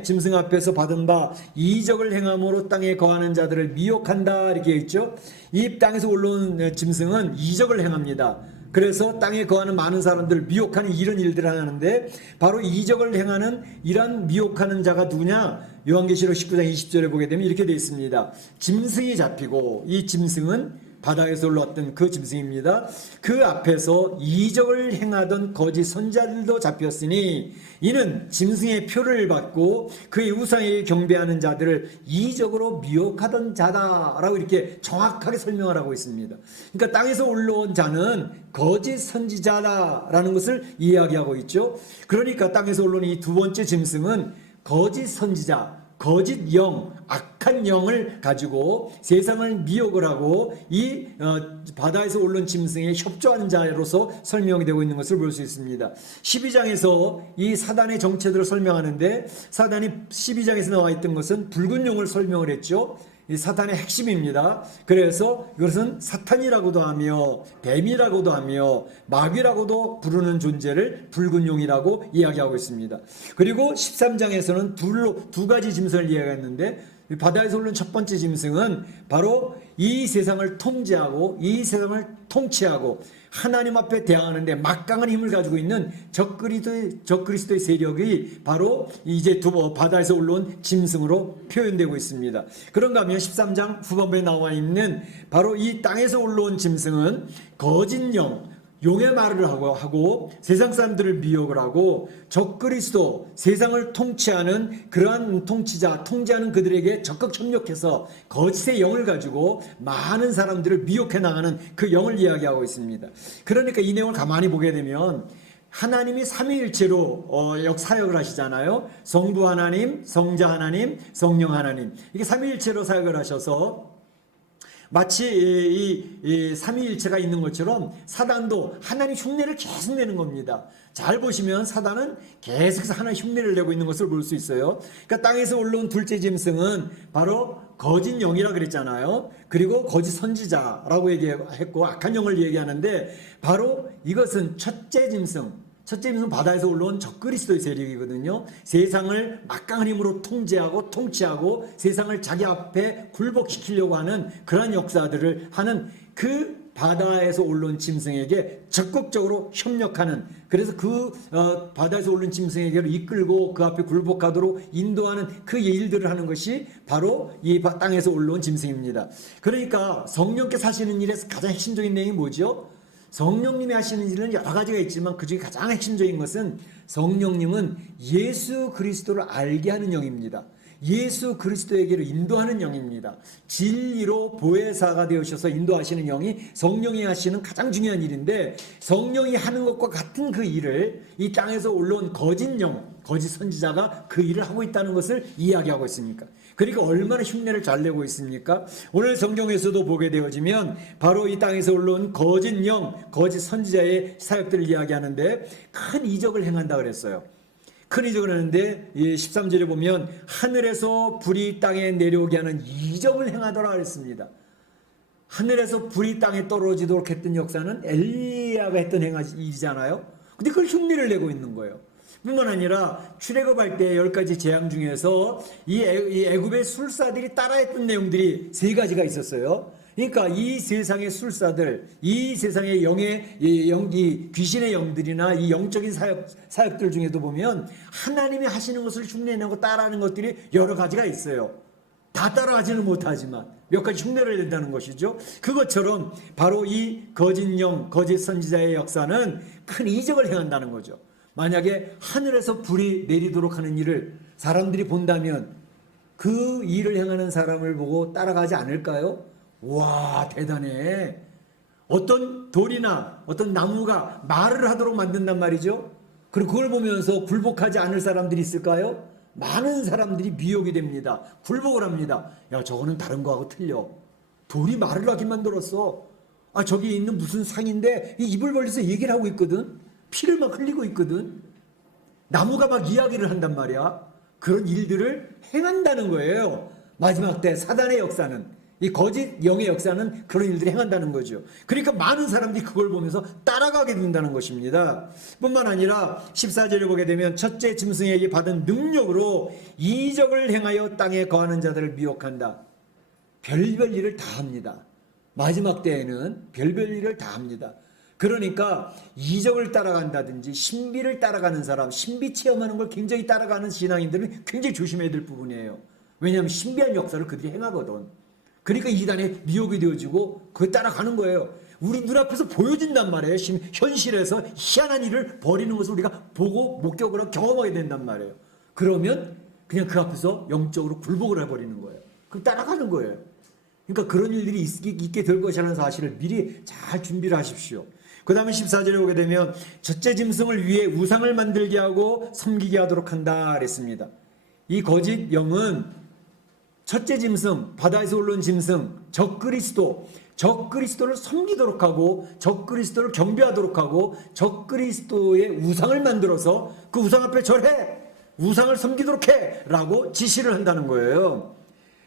짐승 앞에서 받은 바 이적을 행함으로 땅에 거하는 자들을 미혹한다, 이렇게 있죠. 이 땅에서 올라온 짐승은 이적을 행합니다. 그래서 땅에 거하는 많은 사람들을 미혹하는 이런 일들을 하는데, 바로 이적을 행하는 이런 미혹하는 자가 누구냐? 요한계시록 19장 20절에 보게 되면 이렇게 되어 있습니다. 짐승이 잡히고, 이 짐승은 바다에서 올라왔던 그 짐승입니다. 그 앞에서 이적을 행하던 거짓 선지자들도 잡혔으니 이는 짐승의 표를 받고 그의 우상에게 경배하는 자들을 이적으로 미혹하던 자다라고 이렇게 정확하게 설명을 하고 있습니다. 그러니까 땅에서 올라온 자는 거짓 선지자다라는 것을 이야기하고 있죠. 그러니까 땅에서 올라온 이 두 번째 짐승은 거짓 선지자, 거짓 영, 악한 영을 가지고 세상을 미혹을 하고 이 바다에서 올라온 짐승에 협조하는 자로서 설명이 되고 있는 것을 볼 수 있습니다. 12장에서 이 사단의 정체들을 설명하는데, 사단이 12장에서 나와 있던 것은 붉은 용을 설명을 했죠. 이 사탄의 핵심입니다. 그래서 이것은 사탄이라고도 하며 뱀이라고도 하며 마귀라고도 부르는 존재를 붉은 용이라고 이야기하고 있습니다. 그리고 13장에서는 두 가지 짐승을 이야기했는데, 바다에서 올라온 첫 번째 짐승은 바로 이 세상을 통제하고 이 세상을 통치하고 하나님 앞에 대항하는데 막강한 힘을 가지고 있는 적그리스도의 세력이 바로 이제 바다에서 올라온 짐승으로 표현되고 있습니다. 그런가 하면 13장 후반부에 나와 있는 바로 이 땅에서 올라온 짐승은 거짓 영, 용의 말을 하고 세상 사람들을 미혹을 하고 적그리스도, 세상을 통치하는 그러한 통제하는 그들에게 적극 협력해서 거짓의 영을 가지고 많은 사람들을 미혹해 나가는 그 영을 이야기하고 있습니다. 그러니까 이 내용을 가만히 보게 되면 하나님이 삼위일체로 사역을 하시잖아요. 성부 하나님, 성자 하나님, 성령 하나님, 이게 삼위일체로 사역을 하셔서 마치 이 삼위일체가 있는 것처럼 사단도 하나님 흉내를 계속 내는 겁니다. 잘 보시면 사단은 계속해서 하나님 흉내를 내고 있는 것을 볼 수 있어요. 그러니까 땅에서 올라온 둘째 짐승은 바로 거짓 영이라 그랬잖아요. 그리고 거짓 선지자라고 얘기했고 악한 영을 얘기하는데, 바로 이것은 첫째 짐승, 첫째 짐승은 바다에서 올라온 적그리스도의 세력이거든요. 세상을 막강한 힘으로 통제하고 통치하고 세상을 자기 앞에 굴복시키려고 하는 그러한 역사들을 하는 그 바다에서 올라온 짐승에게 적극적으로 협력하는, 그래서 그 바다에서 올라온 짐승에게를 이끌고 그 앞에 굴복하도록 인도하는 그 일들을 하는 것이 바로 이 땅에서 올라온 짐승입니다. 그러니까 성령께서 하시는 일에서 가장 핵심적인 내용이 뭐죠? 성령님이 하시는 일은 여러 가지가 있지만 그중에 가장 핵심적인 것은 성령님은 예수 그리스도를 알게 하는 영입니다. 예수 그리스도에게로 인도하는 영입니다. 진리로 보혜사가 되어셔서 인도하시는 영이 성령이 하시는 가장 중요한 일인데, 성령이 하는 것과 같은 그 일을 이 땅에서 올라온 거짓 영, 거짓 선지자가 그 일을 하고 있다는 것을 이야기하고 있습니까? 그러니까 얼마나 흉내를 잘 내고 있습니까? 오늘 성경에서도 보게 되어지면 바로 이 땅에서 올라온 거짓 영, 거짓 선지자의 사역들을 이야기하는데 큰 이적을 행한다 그랬어요. 큰 이적을 하는데 13절에 보면 하늘에서 불이 땅에 내려오게 하는 이적을 행하더라 그랬습니다. 하늘에서 불이 땅에 떨어지도록 했던 역사는 엘리야가 했던 일이잖아요. 근데 그걸 흉내를 내고 있는 거예요. 뿐만 아니라 출애굽할 때 10가지 재앙 중에서 이 애굽의 술사들이 따라했던 내용들이 3가지가 있었어요. 그러니까 이 세상의 술사들, 이 세상의 이 귀신의 영들이나 이 영적인 사역들 중에도 보면 하나님이 하시는 것을 흉내내고 따라하는 것들이 여러 가지가 있어요. 다 따라하지는 못하지만 몇 가지 흉내를 낸다는 것이죠. 그것처럼 바로 이 거짓 영, 거짓 선지자의 역사는 큰 이적을 행한다는 거죠. 만약에 하늘에서 불이 내리도록 하는 일을 사람들이 본다면 그 일을 행하는 사람을 보고 따라가지 않을까요? 와, 대단해. 어떤 돌이나 어떤 나무가 말을 하도록 만든단 말이죠. 그리고 그걸 보면서 굴복하지 않을 사람들이 있을까요? 많은 사람들이 미혹이 됩니다. 굴복을 합니다. 야, 저거는 다른 거하고 틀려. 돌이 말을 하게 만들었어. 아, 저기 있는 무슨 상인데 입을 벌려서 얘기를 하고 있거든. 피를 막 흘리고 있거든. 나무가 막 이야기를 한단 말이야. 그런 일들을 행한다는 거예요. 마지막 때 사단의 역사는, 이 거짓 영의 역사는 그런 일들을 행한다는 거죠. 그러니까 많은 사람들이 그걸 보면서 따라가게 된다는 것입니다. 뿐만 아니라 14절에 보게 되면 첫째 짐승에게 받은 능력으로 이적을 행하여 땅에 거하는 자들을 미혹한다. 별별 일을 다 합니다. 마지막 때에는 별별 일을 다 합니다. 그러니까 이적을 따라간다든지 신비를 따라가는 사람, 신비 체험하는 걸 굉장히 따라가는 신앙인들은 굉장히 조심해야 될 부분이에요. 왜냐하면 신비한 역사를 그들이 행하거든. 그러니까 이단에 미혹이 되어지고 그걸 따라가는 거예요. 우리 눈앞에서 보여진단 말이에요. 현실에서 희한한 일을 벌이는 것을 우리가 보고 목격을 하고 경험하게 된단 말이에요. 그러면 그냥 그 앞에서 영적으로 굴복을 해버리는 거예요. 그럼 따라가는 거예요. 그러니까 그런 일들이 있게 될 것이라는 사실을 미리 잘 준비를 하십시오. 그 다음에 14절에 오게 되면 첫째 짐승을 위해 우상을 만들게 하고 섬기게 하도록 한다 그랬습니다. 이 거짓 영은 첫째 짐승, 바다에서 올라온 짐승, 적그리스도를 섬기도록 하고 적그리스도를 경배하도록 하고 적그리스도의 우상을 만들어서 그 우상 앞에 절해! 우상을 섬기도록 해! 라고 지시를 한다는 거예요.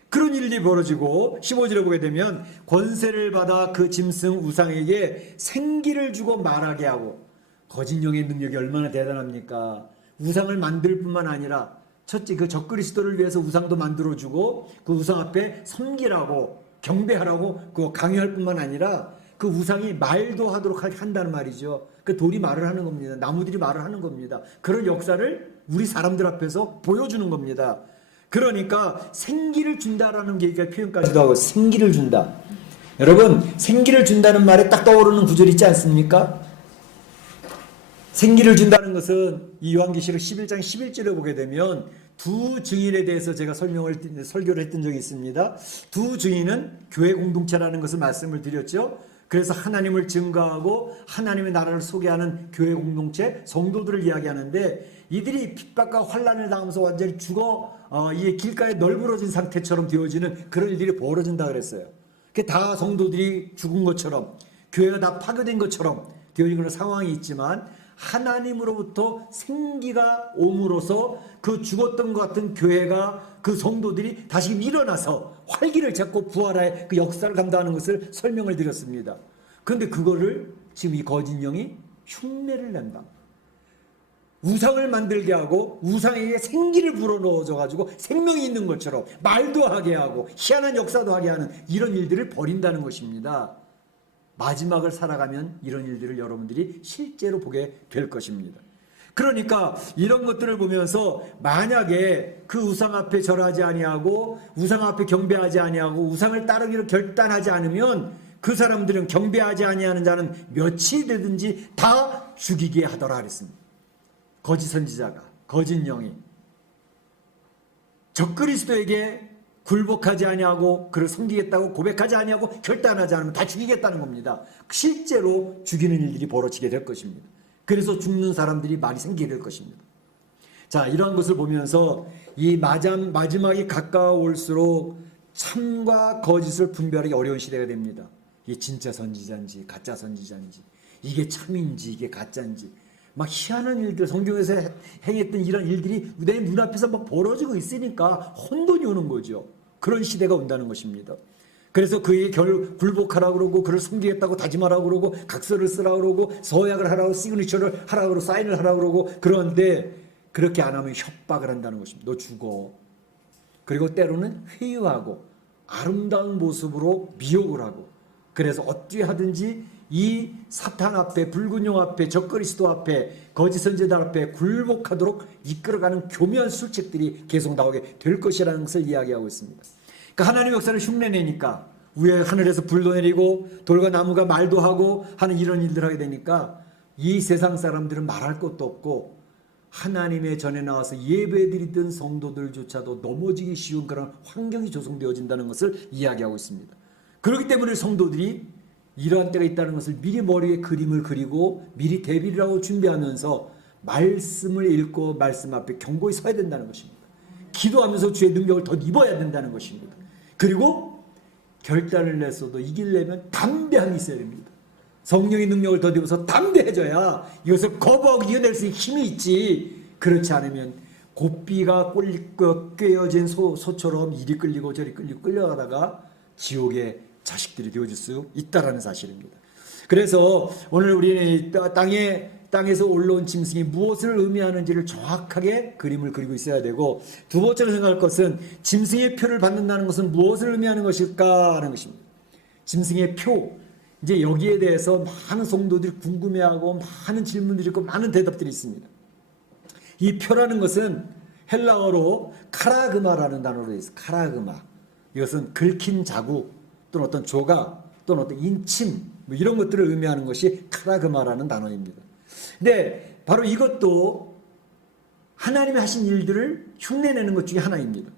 그런 일이 벌어지고 15절에 보게 되면 권세를 받아 그 짐승 우상에게 생기를 주고 말하게 하고, 거짓 영의 능력이 얼마나 대단합니까? 우상을 만들 뿐만 아니라 첫째 그 적그리스도를 위해서 우상도 만들어주고 그 우상 앞에 섬기라고 경배하라고 그 강요할 뿐만 아니라 그 우상이 말도 하도록 한다는 말이죠. 그 돌이 말을 하는 겁니다. 나무들이 말을 하는 겁니다. 그런 역사를 우리 사람들 앞에서 보여주는 겁니다. 그러니까 생기를 준다라는 얘기가 표현까지도 하고 생기를 준다. 여러분, 생기를 준다는 말에 딱 떠오르는 구절 있지 않습니까? 생기를 준다는 것은 이 요한계시록 11장 11절에 보게 되면 두 증인에 대해서 제가 설교를 했던 적이 있습니다. 두 증인은 교회 공동체라는 것을 말씀을 드렸죠. 그래서 하나님을 증거하고 하나님의 나라를 소개하는 교회 공동체, 성도들을 이야기하는데 이들이 핍박과 환난을 당하면서 완전히 이 길가에 널브러진 상태처럼 되어지는 그런 일들이 벌어진다 그랬어요. 그게 다 성도들이 죽은 것처럼 교회가 다 파괴된 것처럼 되어진 그런 상황이 있지만 하나님으로부터 생기가 옴으로써 그 죽었던 것 같은 교회가 그 성도들이 다시 일어나서 활기를 찾고 부활의 그 역사를 감당하는 것을 설명을 드렸습니다. 그런데 그거를 지금 이 거짓 영이 흉내를 낸다. 우상을 만들게 하고 우상에게 생기를 불어넣어줘 가지고 생명이 있는 것처럼 말도 하게 하고 희한한 역사도 하게 하는 이런 일들을 벌인다는 것입니다. 마지막을 살아가면 이런 일들을 여러분들이 실제로 보게 될 것입니다. 그러니까 이런 것들을 보면서 만약에 그 우상 앞에 절하지 아니하고 우상 앞에 경배하지 아니하고 우상을 따르기로 결단하지 않으면 그 사람들은 경배하지 아니하는 자는 몇이 되든지 다 죽이게 하더라 그랬습니다. 거짓 선지자가, 거짓 영이 적그리스도에게 굴복하지 아니하고 그를 섬기겠다고 고백하지 아니하고 결단하지 않으면 다 죽이겠다는 겁니다. 실제로 죽이는 일들이 벌어지게 될 것입니다. 그래서 죽는 사람들이 많이 생기게 될 것입니다. 자, 이러한 것을 보면서 이 마지막이 가까워올수록 참과 거짓을 분별하기 어려운 시대가 됩니다. 이게 진짜 선지자인지 가짜 선지자인지, 이게 참인지 이게 가짜인지, 막 희한한 일들, 성경에서 행했던 이런 일들이 내 눈앞에서 막 벌어지고 있으니까 혼돈이 오는 거죠. 그런 시대가 온다는 것입니다. 그래서 그에게 굴복하라고 그러고 그를 섬기겠다고 다짐하라고 그러고 각서를 쓰라고 그러고 서약을 하라고 시그니처를 하라고 그러고 사인을 하라고 그러고, 그런데 그렇게 안 하면 협박을 한다는 것입니다. 너 죽어. 그리고 때로는 회유하고 아름다운 모습으로 미혹을 하고, 그래서 어찌 하든지 이 사탄 앞에, 붉은 용 앞에, 적그리스도 앞에, 거짓 선지자 앞에 굴복하도록 이끌어가는 교묘한 술책들이 계속 나오게 될 것이라는 것을 이야기하고 있습니다. 그러니까 하나님의 역사를 흉내내니까 위에 하늘에서 불도 내리고 돌과 나무가 말도 하고 하는 이런 일들 하게 되니까 이 세상 사람들은 말할 것도 없고 하나님의 전에 나와서 예배드리던 성도들조차도 넘어지기 쉬운 그런 환경이 조성되어진다는 것을 이야기하고 있습니다. 그렇기 때문에 성도들이 이러한 때가 있다는 것을 미리 머리에 그림을 그리고 미리 대비를 하고 준비하면서 말씀을 읽고 말씀 앞에 경고히 서야 된다는 것입니다. 기도하면서 주의 능력을 더 입어야 된다는 것입니다. 그리고 결단을 냈어도 이기려면 담대함이 있어야 됩니다. 성령의 능력을 더 입어서 담대해져야 이것을 거부하고 이겨낼 수 있는 힘이 있지, 그렇지 않으면 고삐가 꿰어진 소처럼 이리 끌리고 저리 끌리고 끌려가다가 지옥의 자식들이 되어질 수 있다라는 사실입니다. 그래서 오늘 우리는 땅에서 올라온 짐승이 무엇을 의미하는지를 정확하게 그림을 그리고 있어야 되고, 두 번째로 생각할 것은 짐승의 표를 받는다는 것은 무엇을 의미하는 것일까 하는 것입니다. 짐승의 표, 이제 여기에 대해서 많은 성도들이 궁금해하고 많은 질문들이 있고 많은 대답들이 있습니다. 이 표라는 것은 헬라어로 카라그마라는 단어로 되어 있어요. 카라그마. 이것은 긁힌 자국 또는 어떤 조각 또는 어떤 인침 뭐 이런 것들을 의미하는 것이 카라그마라는 단어입니다. 근데 바로 이것도 하나님이 하신 일들을 흉내내는 것 중에 하나입니다.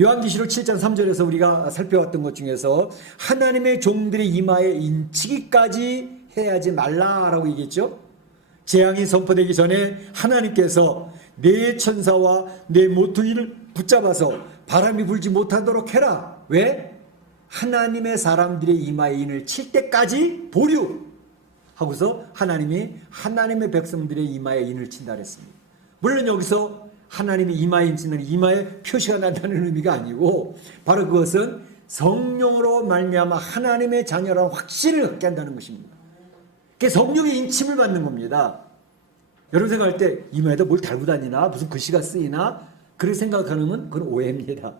요한계시록 7장 3절에서 우리가 살펴왔던 것 중에서 하나님의 종들의 이마에 인치기까지 해야지 말라라고 얘기했죠. 재앙이 선포되기 전에 하나님께서 내 천사와 내 모퉁이를 붙잡아서 바람이 불지 못하도록 해라. 왜? 하나님의 사람들의 이마에 인을 칠 때까지 보류 하고서 하나님이 하나님의 백성들의 이마에 인을 친다 그랬습니다. 물론 여기서 하나님이 이마에 인 치는 이마에 표시가 난다는 의미가 아니고, 바로 그것은 성령으로 말미암아 하나님의 자녀라는 확신을 갖게 한다는 것입니다. 그게 성령의 인침을 받는 겁니다. 여러분 생각할 때 이마에다 뭘 달고 다니나 무슨 글씨가 쓰이나 그렇게 생각하는 그건 오해입니다.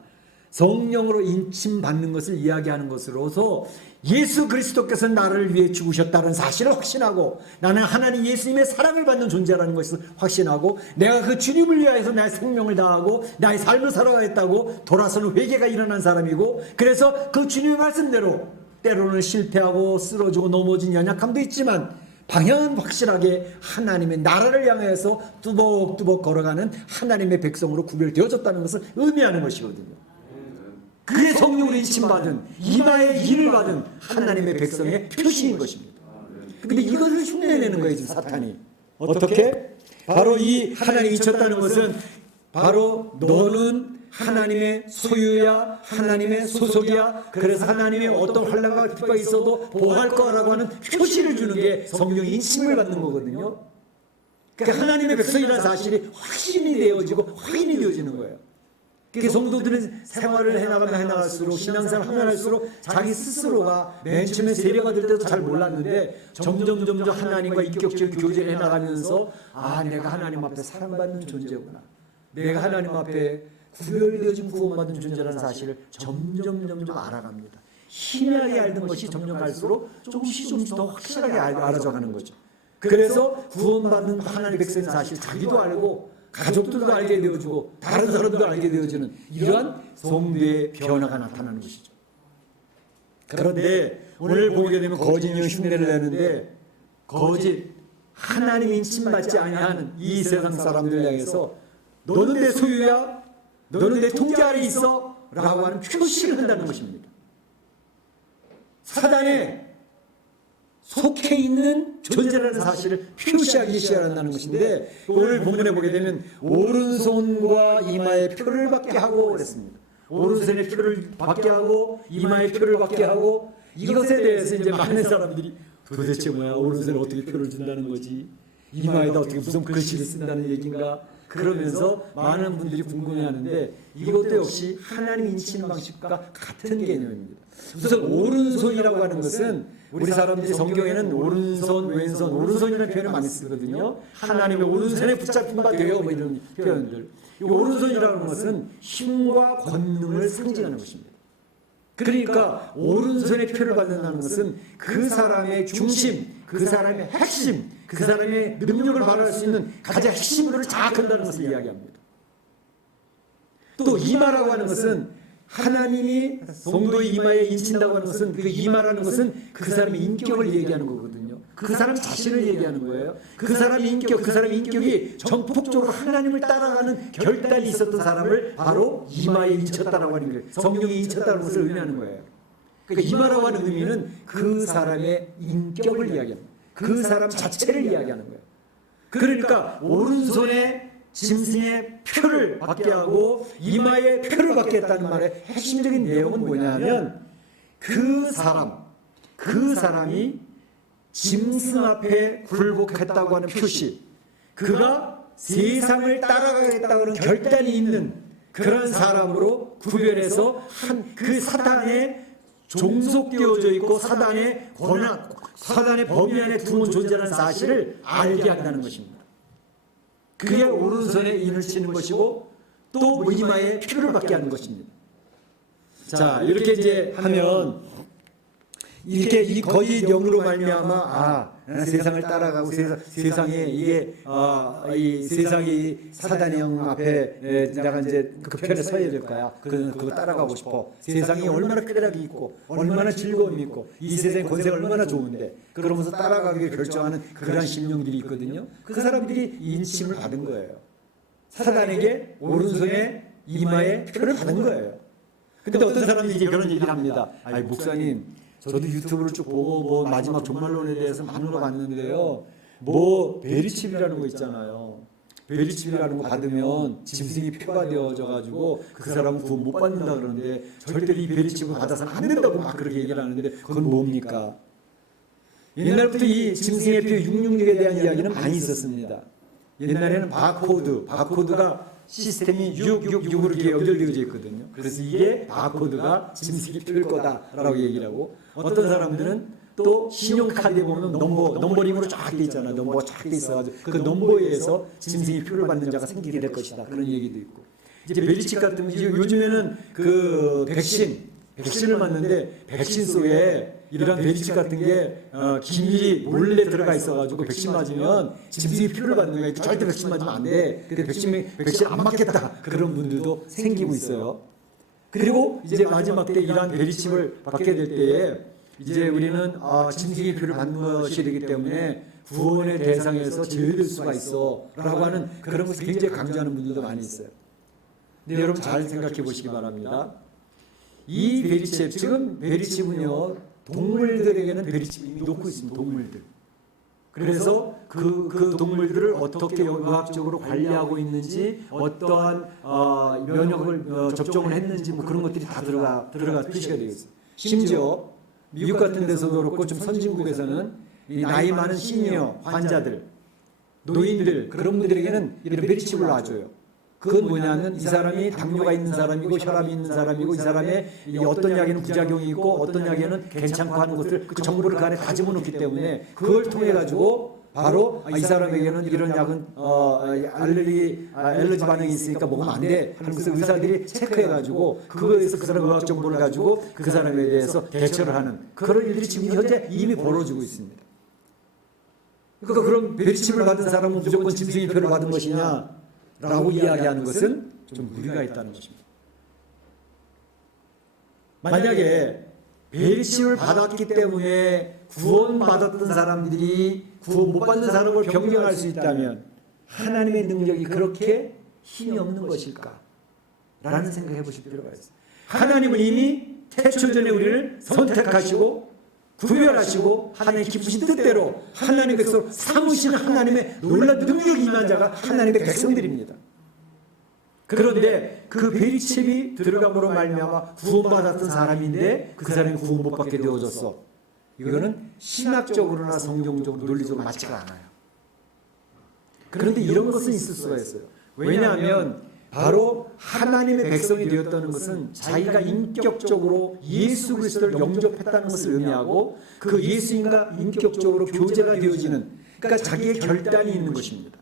성령으로 인침받는 것을 이야기하는 것으로서 예수 그리스도께서 나를 위해 죽으셨다는 사실을 확신하고, 나는 하나님 예수님의 사랑을 받는 존재라는 것을 확신하고, 내가 그 주님을 위하여서 나의 생명을 다하고 나의 삶을 살아가겠다고 돌아서는 회개가 일어난 사람이고, 그래서 그 주님의 말씀대로 때로는 실패하고 쓰러지고 넘어진 연약함도 있지만 방향은 확실하게 하나님의 나라를 향해서 뚜벅뚜벅 걸어가는 하나님의 백성으로 구별되어졌다는 것을 의미하는 것이거든요. 그의 성령으로 인침받은 이마에 인을 받은 하나님의 백성의 표시인 것입니다. 그런데 이것을 흉내내는 거예요, 지금 사탄이. 어떻게? 바로 이 하나님이 잊혔다는 것은 바로 너는 하나님의 소유야, 하나님의 소속이야. 그래서 하나님의 어떤 환난과 핍박이 있어도 보호할 거라고 하는 표시를 주는 게 성령의 인침을 받는 거거든요. 그러니까 하나님의 백성이라는 사실이 확신이 되어지고 확인이 되어지는 거예요. 그 성도들은 생활을 해나갈수록 신앙생활 하면 할수록 자기 스스로가 맨 처음에 세례가 될 때도 잘 몰랐는데 점점 하나님과 인격적인 교제를 해나가면서 아, 내가 하나님 앞에 사랑받는 존재구나. 내가 하나님 앞에 구별되어진 구원받은 존재라는 사실을 점점 알아갑니다. 희미하게 알던 것이 점점 갈수록 조금씩 더 확실하게 알아져가는 거죠. 그래서 구원받는 하나님의 백성인 사실 자기도 알고 가족들도 알게 되어지고 다른 사람도 알게 되어지는 이러한 성도의 변화가 나타나는 것이죠. 그런데 오늘 보게 되면 거짓 영 흉내를 내는데 거짓 하나님 인침받지 아니하는 이 세상 사람들 향해서 너는 내 소유야, 너는 내 통제 아래 있어 라고 하는 표시를 한다는 것입니다. 사단에 속해 있는 존재라는 사실을 표시하기 시작한다는 것인데 오늘 본문에 보게 되면 오른손과 이마에 표를 받게 하고 그랬습니다. 오른손에 표를 받게 하고 이마에 표를 받게 하고 이것에 대해서 이제 많은 사람들이 도대체 뭐야, 오른손에 어떻게 표를 준다는 거지, 이마에다 어떻게 무슨 글씨를 쓴다는 얘기인가, 그러면서 많은 분들이 궁금해하는데 이것도 역시 하나님 인치는 방식과 같은 개념입니다. 우선 오른손이라고 하는 것은 우리 사람들이 성경에는 오른손, 왼손, 오른손이라는 표현을 많이 쓰거든요. 하나님의 오른손에 붙잡힌 바 되어 뭐 이런 표현들. 이 오른손이라는 것은 힘과 권능을 상징하는 것입니다. 그러니까 오른손에 표를 받는다는 것은 그 사람의 중심, 그 사람의 핵심, 그 사람의 능력을 발휘할 수 있는 가장 핵심을 장악한다는 것을 이야기합니다. 또 이마라고 하는 것은 하나님이 성도의 이마에 인친다고 하는 것은 그 이마라는 것은 그 사람의 인격을 얘기하는 거거든요. 그 사람 자신을 얘기하는 거예요. 그 사람의 인격, 그 사람의 인격이 전폭적으로 하나님을 따라가는 결단이 있었던 사람을 바로 이마에 인쳤다라고 하는 거예요. 성령이 인쳤다는 것을 의미하는 거예요. 그러니까 이마라고 하는 의미는 그 사람의 인격을 이야기합니다. 그 사람 자체를 이야기하는 거예요. 그러니까 오른손에 짐승의 표를 받게 하고 이마에 표를 받게 했다는 말의 핵심적인 내용은 뭐냐면 그 사람이 짐승 앞에 굴복했다고 하는 표시, 그가 세상을 따라가겠다고 하는 결단이 있는 그런 사람으로 구별해서 그 사단의 종속되어져 있고 사단의 권한, 사단의 범위 안에 들어온 존재라는 사실을 알게 한다는 것입니다. 그게 오른손에 인을 치는 것이고 또 이마에 표를 받게 하는 것입니다. 자, 이렇게 이제 하면 이렇게 이 거짓 영으로 말미암아 세상을 따라가고 세상에 이게 이 세상이 사단의 영 앞에 내가 이제 그 편에 서야 될 거야. 그거 따라가고 싶어. 세상이 얼마나 쾌락이 있고 얼마나 즐거움이 있고 이 세상의 권세가 얼마나 좋은데 그러면서 따라가기를 결정하는 그런 심령들이 있거든요. 그 사람들이 인침을 받은 거예요. 사단에게 오른손에 이마에 표를 받은 거예요. 근데 어떤 사람들이 이제 그런 얘기를 합니다. 아니 목사님, 저도 유튜브를 쭉 보고 뭐 마지막 종말론에 대해서 많은 거 봤는데요. 뭐 베리칩이라는 거 있잖아요. 베리칩이라는 거 받으면 짐승이 표가 되어져 가지고 그 사람은 구원 못 받는다 그러는데 절대로 이 베리칩을 받아서는 안 된다고 막 그렇게 얘기를 하는데 그건 뭡니까? 옛날부터 이 짐승의 표 666에 대한 이야기는 많이 있었습니다. 옛날에는 바코드가 시스템이 666으로 이렇게 연결되어져 있거든요. 그래서 이게 바코드가 짐승이 표일 거다라고 얘기를 하고, 어떤 사람들은 또 신용카드에 보면 넘버링으로 쫙 돼 있잖아요. 넘버가 쫙 돼 있어가지고 그 넘버에 의해서 짐승이 표를 받는 자가 생기게 될 것이다. 그런 얘기도 있고. 이제 베리칩 같은 거 요즘에는 그 백신을 맞는데 백신 속에 이런 베리칩 같은 게 기밀이 몰래 들어가 있어가지고 백신 맞으면 짐승이 표를 받는 거야. 절대 백신 맞으면 안 돼. 근데 백신 안 맞겠다. 그런 분들도 생기고 있어요. 그리고 이제 마지막 때 이러한 베리칩을 받게 될 때에 이제 우리는 짐승의 표를 받는 것이 되기 때문에 구원의 대상에서 제외될 수가 있어 라고 하는 그런 것을 굉장히 강조하는 분들도 많이 있어요. 근데 여러분 잘 생각해 보시기 바랍니다. 이 베리칩, 지금 베리칩은요 동물들에게는 베리칩이 이미 놓고 있습니다. 동물들. 그래서 그 동물들을 어떻게 의학적으로 관리하고 있는지, 어떠한 면역을 접종을 했는지 뭐 그런 것들이 다 들어가 표시가 되어 있어요. 심지어 미국 같은 데서도 그렇고 좀 선진국에서는 이 나이 많은 시니어 환자들, 노인들 그런 분들에게는 이런 베리칩을 놔줘요. 그건 뭐냐면 이 사람이 당뇨가 있는 사람이고 혈압이 있는 사람이고 이 사람의 이 어떤 약에는 부작용이 있고 어떤 약에는 괜찮고 하는 것들 그 정보를 그 안에 다 집어넣기 때문에 그걸 통해 가지고 바로 이 사람에게는 이런 약은 알레르기 반응이 있으니까 먹으면 안 돼 하는 것을 의사들이 체크해 가지고 그거에 대해서 그 사람 의학 정보를 가지고 그 사람에 대해서 대처를 하는 그런 일들이 지금 현재 이미 벌어지고 있습니다. 그러니까 그럼 베리칩을 받은 사람은 무조건 짐승의표를 받은 것이냐? 라고 이야기하는 것은 좀 무리가 있다는 것입니다. 만약에 베리칩을 받았기 때문에 구원받았던 사람들이 구원 못 받는 사람을 변경할 수 있다면 하나님의 능력이 그렇게 힘이 없는 것일까? 라는 생각해 보실 필요가 있어요. 하나님은 이미 태초 전에 우리를 선택하시고 구별하시고 하나님의 기쁘신 뜻대로 하나님의 백성을 삼으시는 하나님의 놀라운 능력이 임한 자가 하나님의 백성들입니다. 그런데 그 베리칩이 들어감으로 말미암아 구원받았던 사람인데 그 사람이 구원 못 받게 되어졌어. 이거는 신학적으로나 성경적으로 논리적으로 맞지가 않아요. 그런데 이런 것은 있을 수가 있어요. 왜냐하면 바로 하나님의 백성이 되었다는 것은 자기가 인격적으로 예수 그리스도를 영접했다는 것을 의미하고 그 예수님과 인격적으로 교제가 되어지는 그러니까 자기의 결단이 있는 것입니다.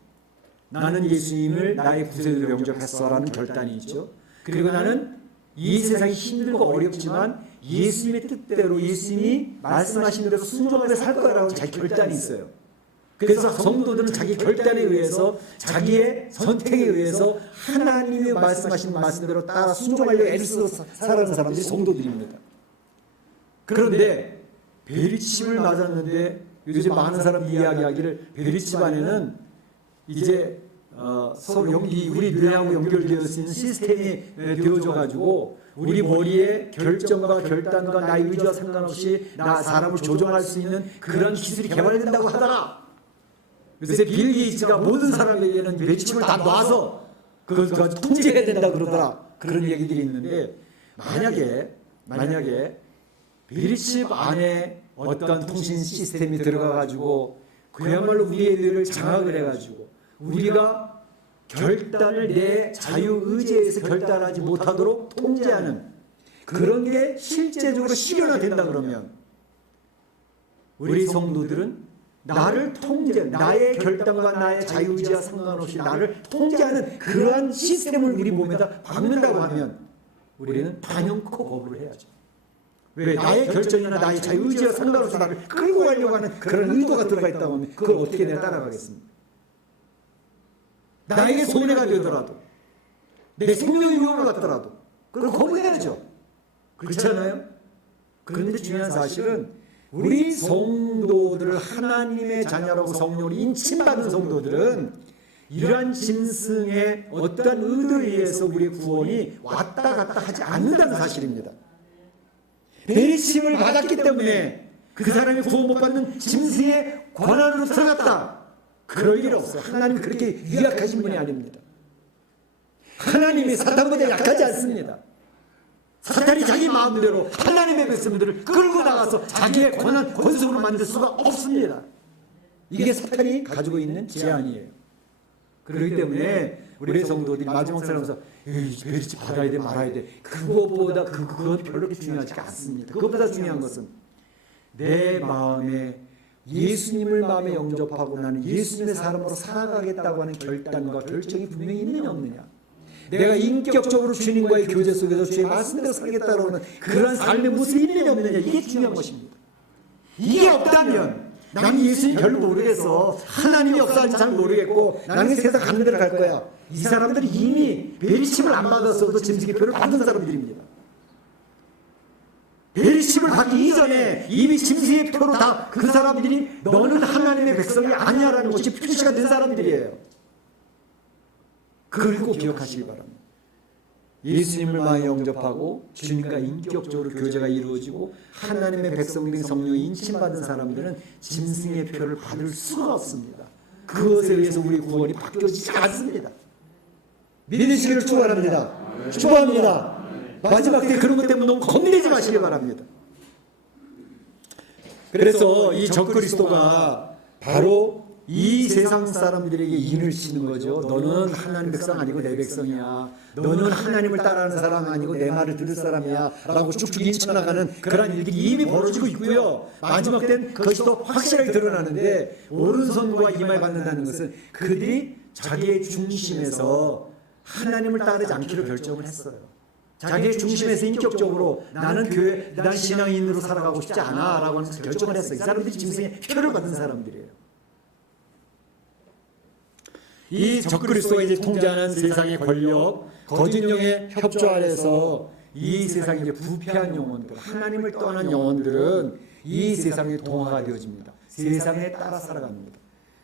나는 예수님을 나의 구세주로 영접했어라는 결단이 있죠. 그리고 나는 이 세상이 힘들고 어렵지만 예수님의 뜻대로 예수님이 말씀하신 대로 순종하며 살 거라고 자기 결단이 있어요. 그래서 성도들은 자기 결단에 의해서 자기의 선택에 의해서 하나님이 말씀하신 말씀대로 따라 순종하려고 애를 써서 살아가는 사람들이 성도들입니다. 그런데 베리칩을 맞았는데 요즘 많은 사람들이 이야기하기를 베리칩 안에는 이제 서로 우리 뇌하고 연결되어 있는 시스템이 되어져 가지고 우리 머리에 결정과 결단과 나의 의지와 상관없이 나 사람을 조종할 수 있는 그런 기술이 개발된다고 하더라. 요새 빌 게이츠가 모든 사람에게는 베리칩을 다 놔서 그걸 통제해야 된다 그러더라. 그런 얘기들이 있는데 만약에 베리칩 안에 어떤 통신 시스템이 들어가 가지고 그야말로 우리의 뇌를 장악을 해 가지고 우리가 결단을 내 자유의지에서 결단하지 못하도록 통제하는 그런 게 실제적으로 실현화된다 그러면 우리 성도들은 나를 나의 결단과 나의 자유의지와 상관없이 나를 통제하는 그러한 시스템을 우리 몸에다 박는다고 하면 우리는 단연코 거부를 해야죠. 왜? 나의 결정이나 나의 자유의지와 상관없이 나를 끌고 가려고 하는 그런 의도가 들어가 있다고 하면 그걸 어떻게 내가 따라가겠습니까? 나에게 손해가 되더라도 내 생명이 위험을 갖더라도 그걸 거부해야죠. 그렇잖아요? 그런데 중요한 사실은 우리 성도들을 하나님의 자녀라고 성령으로 인침받은 성도들은 이러한 짐승의 어떠한 의도에 의해서 우리의 구원이 왔다 갔다 하지 않는다는 사실입니다. 베리칩을 받았기 때문에 그 사람이 구원 못 받는 짐승의 권한으로 들어갔다. 그럴 일 없어요. 하나님은 그렇게 유약하신 분이 아닙니다. 하나님이 사탄보다 약하지 않습니다. 사탄이 자기 마음대로 하나님의 백성들을 끌고 나가서 자기의 권속으로 만들 수가 없습니다. 이게 사탄이 가지고 있는 제안이에요. 그렇기 때문에 우리 성도들이 마지막 살면서 베리칩 받아야 돼 말아야 돼 그거보다 그건 별로 중요하지 않습니다. 그것보다 중요한 것은 내 마음에 예수님을 마음에 영접하고 나는 예수님의 사람으로 살아가겠다고 하는 결단과 결정이 분명히 있느냐 없느냐. 내가 인격적으로 주님과의 교제 속에서 주의 말씀대로 살겠다고 하는 그런 삶의 모습이 있느냐 없느냐 이게 중요한 것입니다. 이게 없다면 나는 예수님 별로 모르겠어. 하나님이 역사하는지 잘 모르겠고 나는 세상 가는 데를 갈 거야. 이 사람들이 이미 베리칩을 안 받았어도 짐승의 표를 받은 사람들입니다. 베리칩을 받기 이전에 이미 짐승의 표로 다 그 사람들이 너는 하나님의 백성이 아니야라는 것이 표시가 된 사람들이에요. 그걸 꼭 기억하시기 바랍니다. 예수님을 마음에 영접하고 주님과 인격적으로 교제가 이루어지고 하나님의 백성된 성령이 인침받은 사람들은 짐승의 표를 받을 수가 없습니다. 그것에 의해서 우리 구원이 바뀌어지지 않습니다. 믿으시기를 축원합니다. 축원합니다. 마지막 때 그런 것 때문에 너무 겁내지 마시기 바랍니다. 그래서 이 적그리스도가 바로 이 세상 사람들에게 인을 치는 거죠. 너는 하나님 백성 아니고 내 백성이야. 너는 하나님을 따라하는 사람 아니고 내 말을 들을 사람이야. 라고 쭉쭉 인쳐나가는 그런 일들이 이미 벌어지고 있고요. 마지막 때는 그것이 더 확실하게 드러나는데, 오른손과 이마에 받는다는 것은 그들이 자기의 중심에서 하나님을 따르지 않기로 결정을 했어요. 자기의 중심에서 인격적으로 나는 교회, 난 신앙인으로 살아가고 싶지 않아 라고 하는 결정을 했어요. 이 사람들이 짐승의 표를 받은 사람들이에요. 이 적그리스도가 이제 통제하는 세상의 권력, 거짓 영의 협조 아래서 이 세상의 이제 부패한 영혼들, 하나님을 떠난 영혼들은 이 세상에 동화가 되어집니다. 세상에 따라 살아갑니다.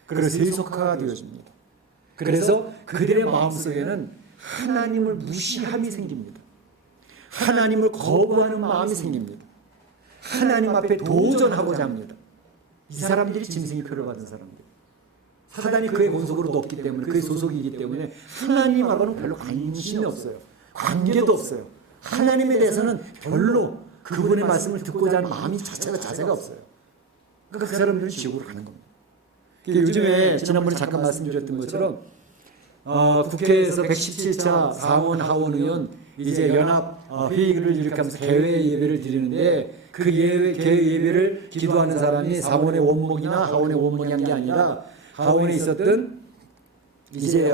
그리고 세속화가 되어집니다. 그래서 그들의 마음속에는 하나님을 무시함이 생깁니다. 하나님을 거부하는 마음이 생깁니다. 하나님 앞에 도전하고자 합니다. 이 사람들이 짐승의 표를 받은 사람들. 사단이 그의 본속으로 넣기 때문에, 그의 소속이기 때문에 하나님하고는 별로 관심이 없어요. 관계도 없어요. 하나님에 대해서는 별로 그분의 말씀을 듣고자 하는 마음이 자체가 없어요. 그러니까 그 사람들은 지옥으로 가는 겁니다. 요즘에 지난번에 잠깐 말씀드렸던 것처럼 국회에서 117차 상원 하원 의원 이제 연합 회의를 이렇게 하면서 개회 예배를 드리는데, 그 개회 예배를 기도하는 사람이 상원의 원목이나 하원의 원목이 한 게 아니라 하원에 있었던 이제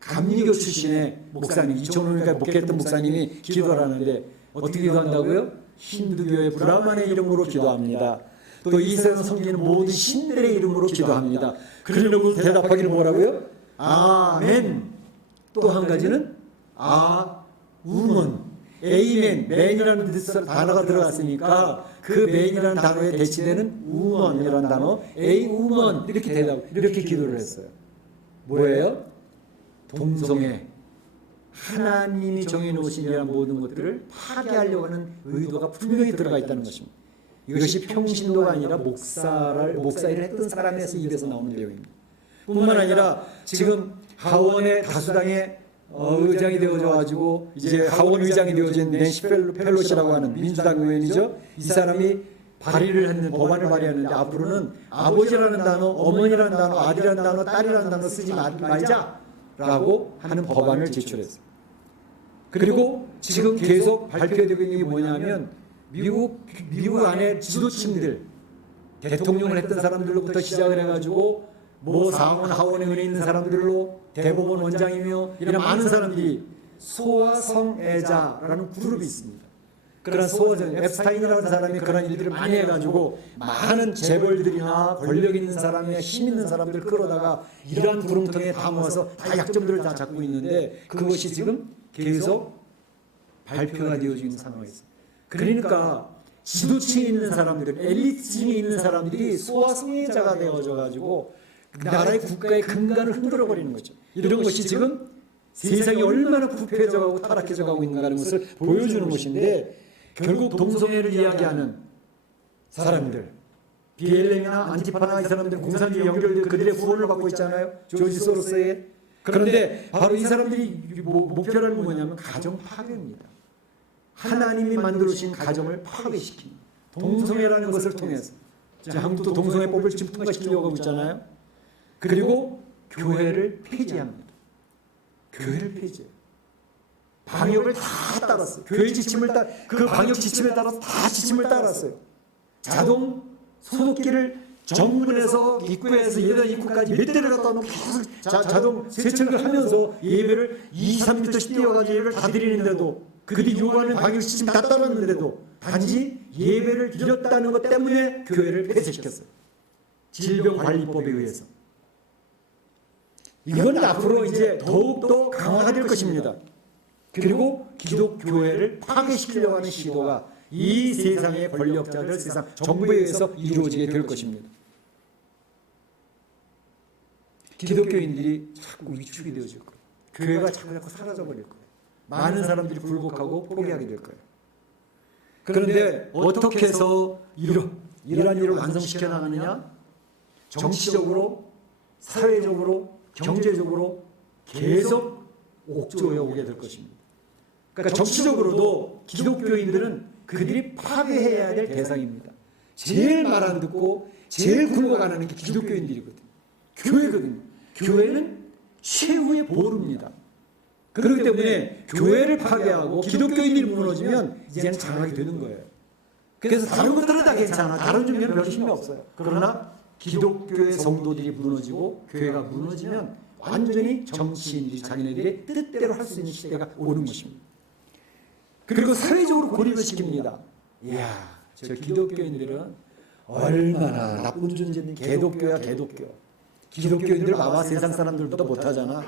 감리교 출신의 목사님, 2005년까지 목회했던 목사님이 기도를 하는데 어떻게 기도한다고요? 힌두교의 브라만의 이름으로 기도합니다. 또 이 세상 섬기는 모든 신들의 이름으로 기도합니다. 그러려고 대답하기는 뭐라고요? 아멘. 또 한 가지는 아우먼. 에이멘, 맨이라는 단어가 들어갔으니까 그 맨이라는 단어에 대치되는 우먼이라는 단어, 에이 우먼 이렇게 기도를 했어요. 뭐예요? 동성애, 하나님이 정해놓으신 이런 모든 것들을 파괴하려고 하는 의도가 분명히 들어가 있다는 것입니다. 이것이 평신도가 아니라 목사일을 했던 사람에서 입에서 나오는 내용입니다. 뿐만 아니라 지금 하원의 다수당의 의장이 되어져 가지고 이제 하원 의장이 되어진 낸시 펠로시라고 하는 민주당 의원이죠. 이 사람이 법안을 발의했는데 앞으로는 아버지라는 단어, 어머니라는 단어, 아들이라는 단어, 딸이라는 단어 쓰지 말자라고 하는 법안을 제출했어요. 그리고 지금 계속 발표되고 있는 게 뭐냐면 미국 안에 지도층들, 대통령을 했던 사람들로부터 시작을 해가지고 상원 하원에 있는 사람들로 대법원 원장이며 이런 많은 사람들이 소아성애자라는 그룹이 있습니다. 그런 앱스타인이라는 사람이 그런 일들을 많이 해가지고 많은 재벌들이나 권력 있는 사람이나 힘 있는 사람들을 끌어다가 이러한 구름통에 다 모아서 다 약점들을 다 잡고 있는데, 그것이 지금 계속 발표가 되어지고 있는 상황이 있습니다. 그러니까 지도층에 있는 사람들, 엘리트층에 있는 사람들이 소아성애자가 되어져 가지고 나라의 국가의 근간을 흔들어 버리는 거죠. 이런 것이 지금 세상이 얼마나 부패해져가고 타락해져가고 있는가는 것을 보여주는 것인데, 결국 동성애를 이야기하는 사람들, BLM이나 안티파나 이 사람들은 공산주의 연결된 그들의 후원을 받고 있잖아요. 조지 소로스에. 그런데 바로 이 사람들이 목표라는 뭐냐면 가정 파괴입니다. 하나님이 만들어주신 가정을 파괴시킵니다. 동성애라는 것을 통해서. 한국도 동성애법을 지금 통과시키려고 하고 있잖아요. 그리고 교회를 폐지합니다. 교회를 폐지해요. 방역을 다 따랐어요. 교회 지침을 그 방역 지침에 따라서 다 지침을 따랐어요. 자동 소독기를 정문에서 입구에서 예단 입구까지 몇 대를 갖다 놓고 계속 자동 세척을 하면서 예배를 2-3m씩 뛰어가지고 예배를 다 드리는데도, 그들이 요구하는 방역 지침 다 따랐는데도 단지 예배를 드렸다는 것 때문에 교회를 폐쇄시켰어요. 질병관리법에 의해서. 이건 앞으로 이제 더욱더 강화가 될 것입니다. 그리고 기독교회를 파괴시키려고 하는 시도가 이 세상의 권력자들, 세상 정부에 의해서 이루어지게 될 것입니다. 기독교인들이 자꾸 위축이 되어질 거예요. 교회가 자꾸 사라져버릴 거예요. 많은 사람들이 굴복하고 포기하게 될 거예요. 그런데 어떻게 해서 이러한 일을 완성시켜 나가느냐? 정치적으로, 사회적으로, 경제적으로 계속 옥조에 오게 될 것입니다. 그러니까 정치적으로도 기독교인들은 그들이 파괴해야 될 대상입니다. 제일 말 안 듣고 제일 굴복 안 하는 게 기독교인들이거든. 교회거든요. 교회는 최후의 보루입니다. 그렇기 때문에 교회를 파괴하고 기독교인들이 무너지면 이제는 장악이 되는 거예요. 그래서 다른 것들은 다 괜찮아. 다른 종교는 별 힘이 없어요. 그러나 기독교의 성도들이 무너지고 교회가 무너지면 완전히 정치인들이 자기네들의 뜻대로 할 수 있는 시대가 오는 것입니다. 그리고 사회적으로 고립을 시킵니다. 이야, 저 기독교인들은 얼마나 나쁜 존재인지. 개독교야, 개독교. 기독교인들 봐봐, 세상 사람들보다 못하잖아.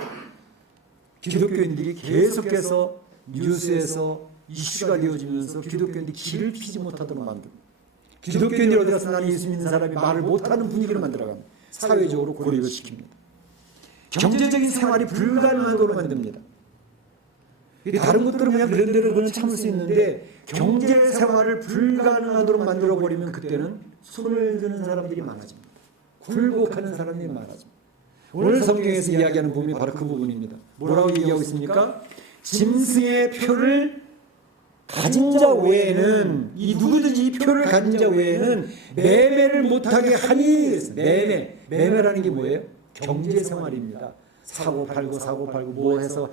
기독교인들이 계속해서 뉴스에서 이슈가 되어지면서 기독교인들이 길을 피지 못하도록 만듭니다. 기독교인들이 어디 가서 나는 예수 믿는 사람이 말을 못하는 분위기를 만들어갑니다. 사회적으로 고립을 시킵니다. 경제적인 생활이 불가능하도록 만듭니다. 다른 것들은 그냥 그런 대로 그냥 참을 수 있는데 경제 생활을 불가능하도록 만들어버리면 그때는 손을 드는 사람들이 많아집니다. 굴복하는 사람들이 많아집니다. 오늘 성경에서 이야기하는 부분이 바로 그 부분입니다. 뭐라고 얘기하고 있습니까? 짐승의 표를 가진 자 외에는, 이 누구든지 이 표를 가진 자 외에는 매매를 못하게 하니. 매매라는 게 뭐예요? 경제생활입니다. 사고 팔고 뭐 해서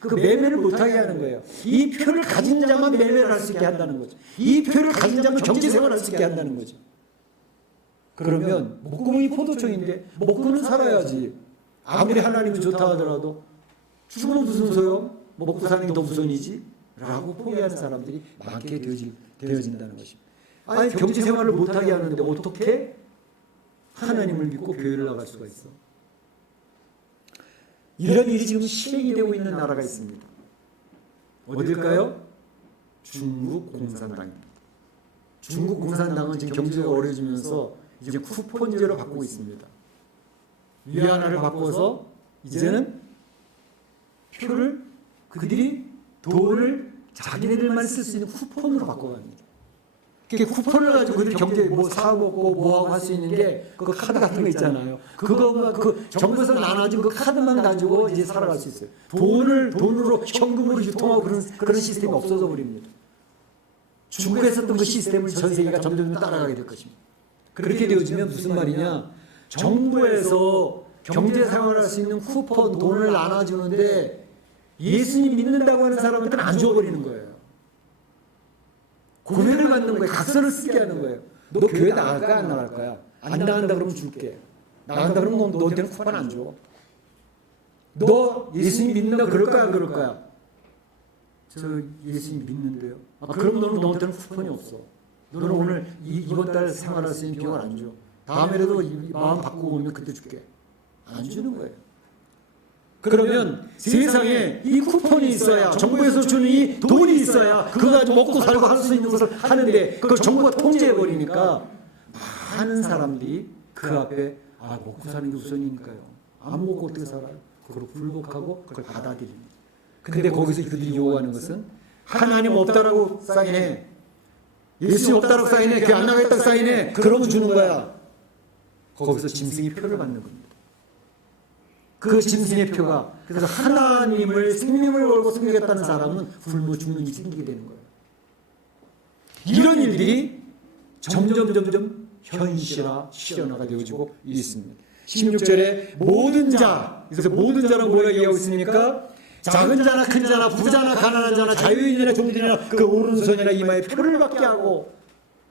그 매매를 못하게 하는 거예요. 이 표를 가진 자만 매매를 할 수 있게 한다는 거죠. 이 표를 가진 자만 경제생활을 할 수 있게 한다는 거죠. 그러면 목구멍이 포도청인데 먹고는 살아야지. 아무리 하나님이 좋다 하더라도 죽으면 무슨 소용? 먹고 사는 게 더 우선이지? 라고 포기하는 사람들이 많게 되어진다는 것입니다. 아니, 경제생활을 못하게 하는데 어떻게 하나님을 믿고 교회를 나갈 수가 있어? 이런 일이 지금 시행이 되고 있는 나라가 있습니다. 어딜까요? 중국 공산당입니다. 중국 공산당은 지금 경제가 어려지면서 이제 쿠폰제로 바꾸고 있습니다. 위안화를 바꿔서 이제는 표를 그들이 돈을 자기네들만 쓸 수 있는 쿠폰으로 바꿔갑니다. 그 쿠폰을 가지고 그들이 경제 뭐 사먹고 뭐하고 할 수 있는 게 그 카드 같은 거 있잖아요. 그거만 그 정부에서 나눠준 그 카드만 가지고 이제 살아갈 수 있어요. 돈으로 현금으로 유통하고 그런 시스템이 없어져 버립니다. 중국에서 했던 그 시스템을 전 세계가 점점 따라가게 될 것입니다. 그렇게 되어지면 무슨 말이냐? 정부에서 경제 생활할 수 있는 쿠폰 돈을 나눠주는데 예수님 믿는다고 하는 사람한테는 안 줘버리는 거예요. 고백을 받는 거예요. 각서를 쓰게 하는 거예요. 너 교회 나갈까 안 나갈 거야? 안 나간다 그러면 줄게. 나간다 그러면 너한테는 쿠폰 안 줘. 너 예수님 믿는다 그럴 거야 안 그럴 거야? 저 예수님 믿는데요. 그럼 너는 너한테는 쿠폰이 없어. 너는 오늘 이번 달 생활할 수 있는 비용을 안 줘. 다음에라도 마음 바꾸고 오면 그때 줄게. 안 주는 거예요. 그러면 세상에 이 쿠폰이 있어야, 정부에서 주는 이 돈이 있어야 그거 가지고 먹고 살고 할 수 있는 것을 하는데 그걸 정부가 통제해버리니까 많은 사람들이 그 앞에 먹고 사는 게 우선이니까요. 안 먹고 어떻게 살아요? 그걸 불복하고 그걸 받아들입니다. 근데 거기서 그들이 요구하는 것은 하나님 없다라고 사인해. 예수 없다라고 사인해. 교회 안 나가겠다고 사인해. 그러면 주는 거야. 거기서 짐승이 표를 받는 겁니다. 그 짐승의 표가, 그래서 하나님을 생명을 걸고 섬기겠다는 사람은 굶어 죽는 일이 생기게 되는 거예요. 이런 일들이 점점 실현화가 되어지고 있습니다. 16절에 모든 자, 그래서 모든 자는 뭐라고 얘기하고 있습니까? 작은 자나 큰 자나 부자나 가난한 자나 자유인이나 종들이나 그 오른손이나 이마에 표를 받게 하고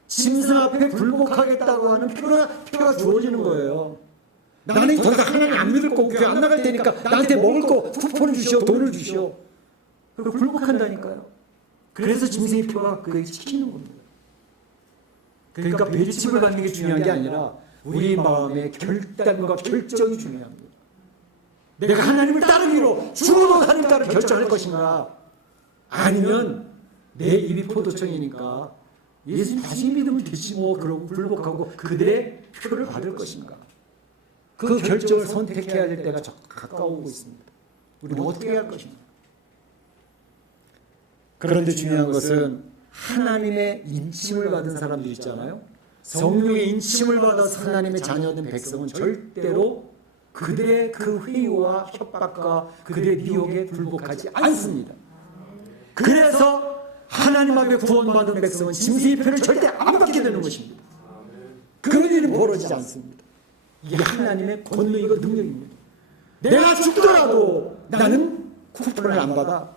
짐승 앞에 굴복하겠다고 하는 표가 주어지는 거예요. 나는 더 이상 하나님 안 믿을 거고 교회 안 나갈 테니까 나한테 먹을 거 쿠폰을 주시오, 돈을 주시오. 그걸 굴복한다니까요. 그래서 짐승의 표가 그에게 찍히는 겁니다. 그러니까 배치를 받는 게 중요한 게 아니라 우리 마음의 결단과 결정이 중요합니다. 내가 하나님을 따르기로 죽어도 하나님 따를 결정할 것인가, 아니면 내 입이 포도청이니까 예수님 다시 믿으면 되지 뭐 그러고 불복하고 그들의 표를 받을 것인가. 그 결정을 선택해야 될 때가 가까워오고 있습니다. 우리는 어떻게 할 것인가. 그런데 중요한 것은 하나님의 인침을 받은 사람들 있잖아요. 성령의 인침을 받아서 하나님의 자녀된 백성은 절대로 그들의 그 회유와 협박과 그들의 미혹에 불복하지 않습니다. 그래서 하나님 앞에 구원받은 백성은 짐승의 표를 절대 안 받게 되는 것입니다. 그런 일은 벌어지지 않습니다. 이게 하나님의 권능이고 능력입니다. 내가 죽더라도 나는 쿠폰을 안 받아.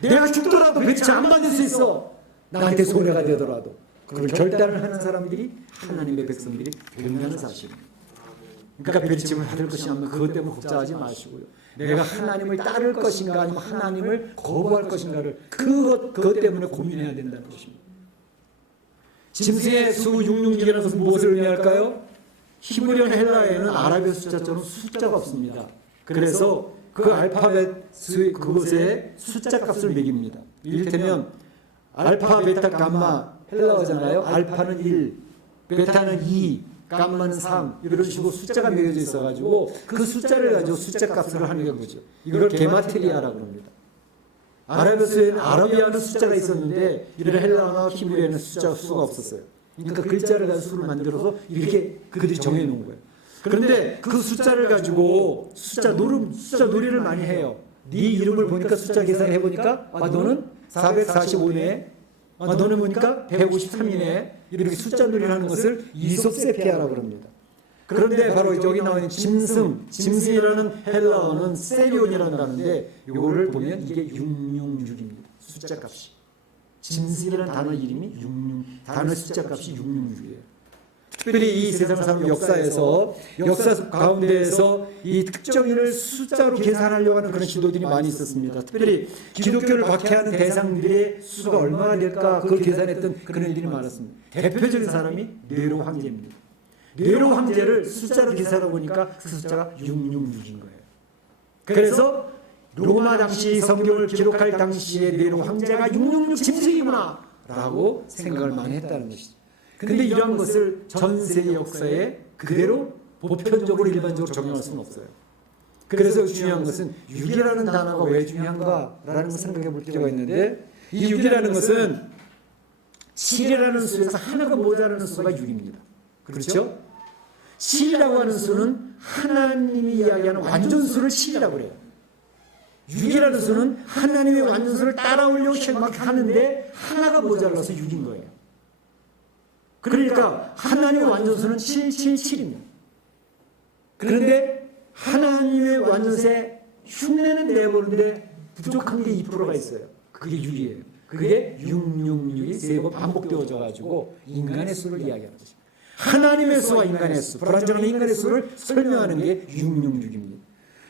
내가 죽더라도 배치 안 받을 수 있어. 나한테 손해가 되더라도. 그걸 결단을 하는 사람들이 하나님의 백성들이 된다는 사실입니다. 그러니까 배치를 받을 것이냐면 그것 때문에 걱정하지 마시고요. 내가 하나님을 따를 것인가 아니면 하나님을 거부할 것인가를 그것 때문에 고민해야 된다는 것입니다. 짐승의 수 666이라는 것은 무엇을 의미할까요? 히브리어나 헬라어에는 아라비아 숫자처럼 숫자가 없습니다. 그래서 그 알파벳 그것에 숫자 값을 매깁니다. 이를테면 알파, 베타, 감마 헬라어잖아요. 알파는 1, 베타는 2, 감마는 3 이런 식으로 숫자가 매겨져 있어가지고 그 숫자를 가지고 숫자 값을 하는 게 뭐죠? 이걸 게마트리아라고 합니다. 아라비아는 숫자가 있었는데 이런 헬라어나 히브리어에는 수가 없었어요. 그러니까 글자를 가지고 수를 만들어서 이렇게 그들이 정해놓은 거예요. 그런데 그 숫자를 가지고 숫자 놀이를 많이 해요. 네 이름을 보니까 숫자 계산해 보니까 너는 445네, 너는 보니까 153이네. 이렇게 숫자 놀이를 하는 것을 이솝세피아라고 합니다. 그런데 바로 여기 나와 있는 짐승이라는 헬라어는 세리온이라는 단어인데 이거를 보면 이게 666입니다. 숫자 값이. 짐승이라는 단어 이름이 단어 숫자 값이 666이에요. 특별히 이 세상 사람 역사 가운데에서 이 특정인을 숫자로 계산하려고 하는 그런 시도들이 많이 있었습니다. 특별히 기독교를 박해하는 대상들의 수가 얼마나 될까 그걸 계산했던 그런 일들이 많았습니다. 대표적인 사람이 네로 황제입니다. 네로 황제를 숫자로 계산하다 보니까 그 숫자가 666인 거예요. 그래서 로마 당시 성경을 기록할 당시에 네로 황제가 666 짐승이구나 라고 생각을 많이 했다는 것이죠. 근데 이러한 것을 전 세계 역사에 그대로 보편적으로 일반적으로 적용할 수는 없어요. 그래서 중요한 것은 6이라는 단어가 왜 중요한가라는 것을 생각해 볼 필요가 있는데 이 6이라는 것은 7이라는 수에서 하나가 모자라는 수가 6입니다. 그렇죠? 7이라고 하는 수는 하나님이 이야기하는 완전수를 7이라고 그래요. 6이라는 수는 하나님의 완전수를 따라오려고 막 하는데 하나가 모자라서 6인 거예요. 그러니까 하나님의 완전수는 777입니다. 그런데 하나님의 완전수에 흉내는 내보는데 부족한 게 2%가 있어요. 그게 6이에요. 그게 666이 세 번 반복되어져 가지고 인간의 수를 이야기하는 것입니다. 하나님의 수와 인간의 수, 불완전한 인간의 수를 설명하는 게 666입니다.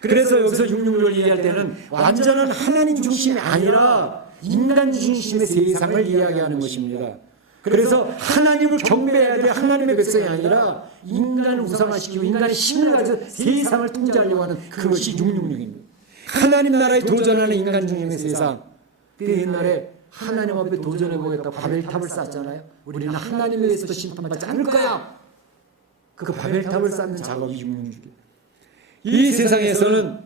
그래서 여기서 666을 얘기할 때는 완전한 하나님 중심이 아니라 인간 중심의 세상을 이야기하는 것입니다. 그래서 하나님을 경배해야 돼 하나님의 백성이 아니라 인간을 우상화시키고 인간의 힘을 가지고 세상을 통제하려고 하는 그것이 666입니다. 하나님 나라에 도전하는 인간 중심의 세상. 그 옛날에 하나님 앞에 도전해보겠다고 바벨탑을 쌓았잖아요. 우리는 하나님에 대해서도 심판받지 않을 거야. 그 바벨탑을 쌓는 작업이 666이에요. 이 세상에서는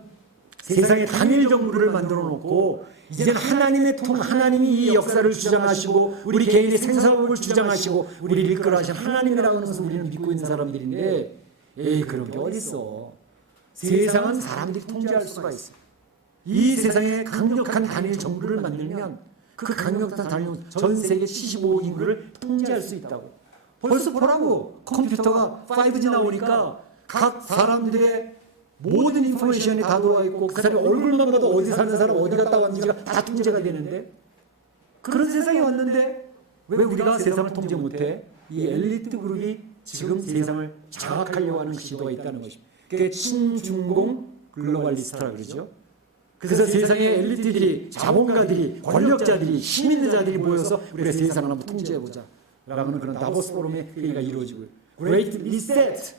세상에 단일 정부를 만들어 놓고 이제는 하나님이 이 역사를 주장하시고 우리 개인의 생사법을 주장하시고 우리를 이끌어 하신 하나님이라고 하는 것을 우리는 믿고 있는 사람들인데 그런 게 어딨어. 세상은 사람들이 통제할 수가 있어요. 이 세상에 강력한 단일 정부를 만들면 그 강력한 단일 전 세계 75억 인구를 통제할 수 있다고. 벌써 보라고 컴퓨터가 5G 나오니까 각 사람들의 모든 인포메이션이 다 들어와 있고 그 사람이 얼굴만 봐도 어디 사는 사람 어디 갔다 왔는지가 다 통제가 되는데 그런 세상이 왔는데 왜 우리가 세상을 통제 못해? 이 엘리트 그룹이 지금 세상을 장악하려고 하는 시도가 있다는 것입니다. 그게 친중공 글로벌리스트라고 그러죠. 그래서 세상의 엘리트들이 자본가들이 권력자들이 힘 있는 자들이 모여서 우리가 세상을 한번 통제해보자 라는 그런 다보스 포럼의 회의가 이루어지고요. Great Reset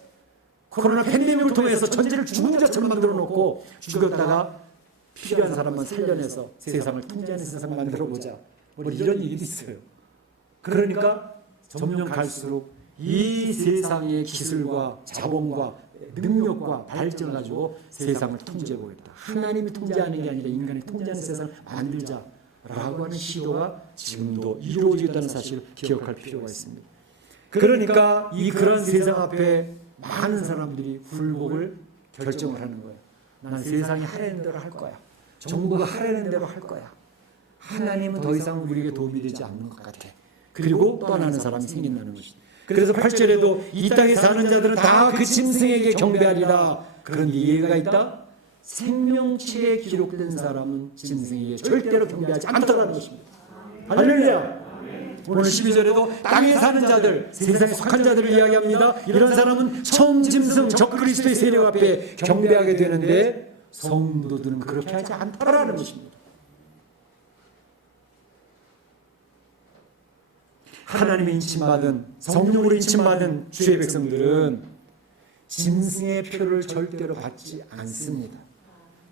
코로나 팬데믹을 통해서 전체를 죽은 자처럼 만들어 놓고 죽였다가 필요한 사람만 살려내서 세상을 통제하는 세상을 만들어 보자. 뭐 이런 일이 있어요. 그러니까 점점 갈수록 이 세상의 기술과 자본과 능력과 발전을 가지고 세상을 통제해 보겠다. 하나님이 통제하는 게 아니라 인간이 통제하는 세상을 만들자라고 하는 시도가 지금도 이루어지고 있다는 사실을 기억할 필요가 있습니다. 그러니까 그런 세상 앞에 많은 사람들이 굴복을 결정을 하는 거예요. 나는 세상이 하라는 대로 할 거야. 정부가 하라는 대로 할 거야. 하나님은 더 이상 우리에게 도움이 되지 않는 것 같아. 그리고 떠나는 사람이 생긴다는 것이죠. 그래서 8절에도 이 땅에 사는 자들은 다 그 짐승에게 경배하리라. 그런데 예외가 있다. 생명체에 기록된 사람은 짐승에게 절대로 경배하지 않더라는 것입니다. 할렐루야. 오늘 12절에도 땅에 사는 자들, 세상에 속한 자들을 이야기합니다. 이런 사람은 처음 짐승 적그리스도의 세력 앞에 경배하게 되는데 성도들은 그렇게 하지 않더라는 것입니다. 하나님의 인침받은, 성령으로 인침받은 주의 백성들은 짐승의 표를 절대로 받지 않습니다.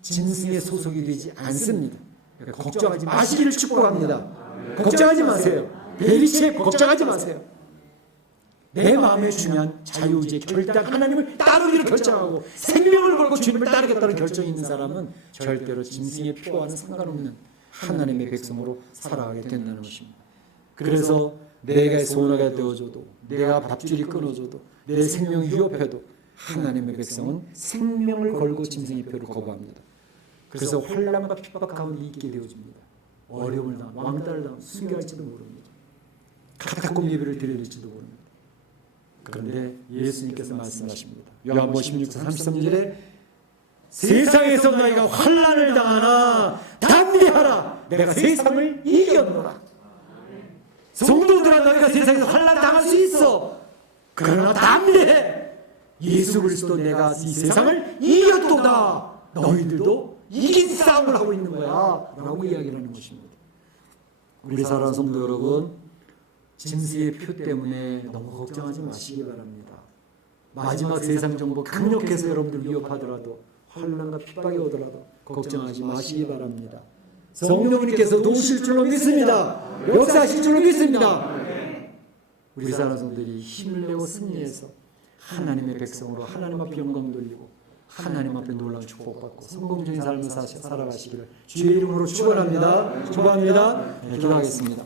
짐승의 소속이 되지 않습니다. 그러니까 걱정하지 마시기를 축복합니다. 걱정하지 마세요. 베리시에 걱정하지 마세요. 내 마음에 중요한 자유의지의 결단, 하나님을 따르기로 결정하고 생명을 걸고 주님을 따르겠다는 결정이 있는 사람은 절대로 짐승의 표와는 상관없는 하나님의 백성으로 살아가게 된다는 것입니다. 그래서 내가 소원하게 되어줘도, 내가 밥줄이 끊어줘도, 내 생명이 위협해도 하나님의 백성은 생명을 걸고 짐승의 표를 거부합니다. 그래서 환난과 핍박 가운데 있게 되어집니다. 어려움을 당하고 왕따를 당하고 순교할지도 모릅니다. 카타콤 예배를 드려야 될지도 모릅니다. 그런데 예수님께서 말씀하십니다. 요한복음 16장 33절에 세상에서 너희가 환난을 당하나 담대하라. 내가 세상을 이겼노라. 성도들아, 너희가 세상에서 환난 당할 수 있어. 그러나 담대해. 예수 그리스도 내가 이 세상을 이겼도다. 너희들도 이긴 싸움을 하고 있는 거야 라고 이야기를 하는 것입니다. 우리 사랑하는 성도 여러분, 짐승의 표 때문에 너무 걱정하지 마시기 바랍니다. 마지막 세상 정보 강력해서 여러분들 위협하더라도, 환난과 핍박이 오더라도 걱정하지 마시기 바랍니다. 성령님께서 도우실 줄로 믿습니다. 역사하실 줄로 믿습니다. 우리 사랑하는 성도들이 힘을 내고 승리해서 하나님의 백성으로 하나님 앞에 영광 돌리고 하나님 앞에 놀라운 축복받고 성공적인 삶을 살아가시기를 주의 이름으로 축원합니다. 축복합니다. 네, 기도하겠습니다.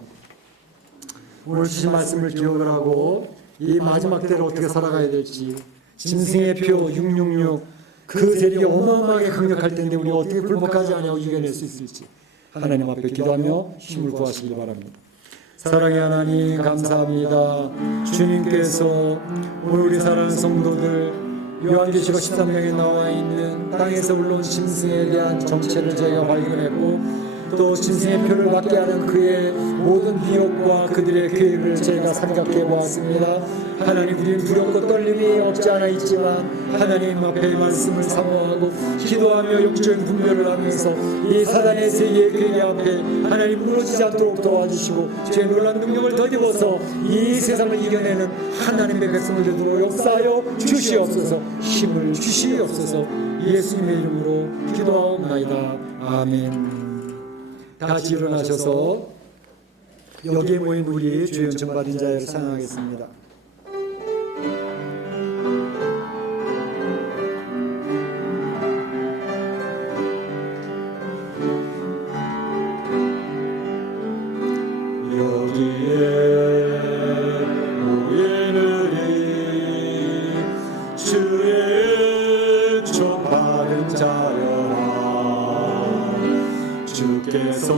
오늘 주신 말씀을 기억을 하고 이 마지막 때를 어떻게 살아가야 될지, 짐승의 표 666 그 세력이 어마어마하게 강력할 텐데 우리가 어떻게 불복하지 않냐고 이겨낼 수 있을지 하나님 앞에 기도하며 힘을 구하시기 바랍니다. 사랑의 하나님 감사합니다. 주님께서 오늘 우리 사랑하는 성도들 요한계시록 13장에 나와 있는 땅에서 올라온 짐승에 대한 정체를 저희가 발견했고 또 짐승의 표를 받게 하는 그의 모든 비역과 그들의 계획을 저희가 생각해 보았습니다. 하나님, 우리는 두렵고 떨림이 없지 않아 있지만 하나님 앞에 말씀을 사모하고 기도하며 영적인 분별을 하면서 이 사단의 세계의 계획 앞에 하나님 무너지지 않도록 도와주시고 주의 놀라운 능력을 덧입어서 이 세상을 이겨내는 하나님의 백성을 되도록 역사하여 주시옵소서. 힘을 주시옵소서. 예수님의 이름으로 기도하옵나이다. 아멘. 다 같이 일어나셔서 여기에 모인 우리 주의 은총 받은 자를 찬양하겠습니다. 여기에 모이는 이 주의 은총 받은 자여라. 주께서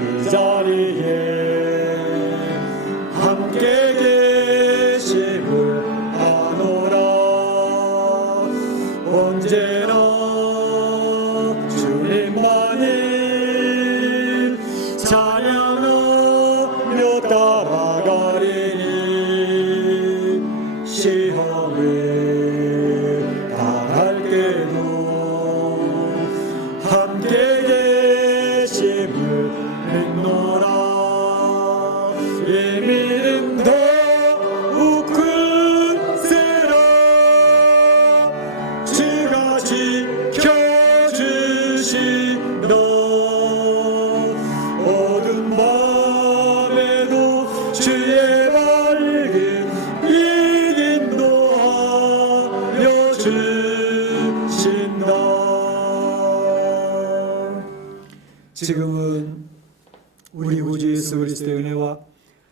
이 자리에 함께 계심을 아노라. 언제나 주님만을 찬양하며 따라가리니 시험을 당할 때도 함께 계심을 믿노라. 이미는 더욱 큰세라. 주가 지켜주시나. 어두운 밤에도 주의 밝은 빛 인도하여 주신다. 지금은 우리 구주 예수 그리스도의 은혜와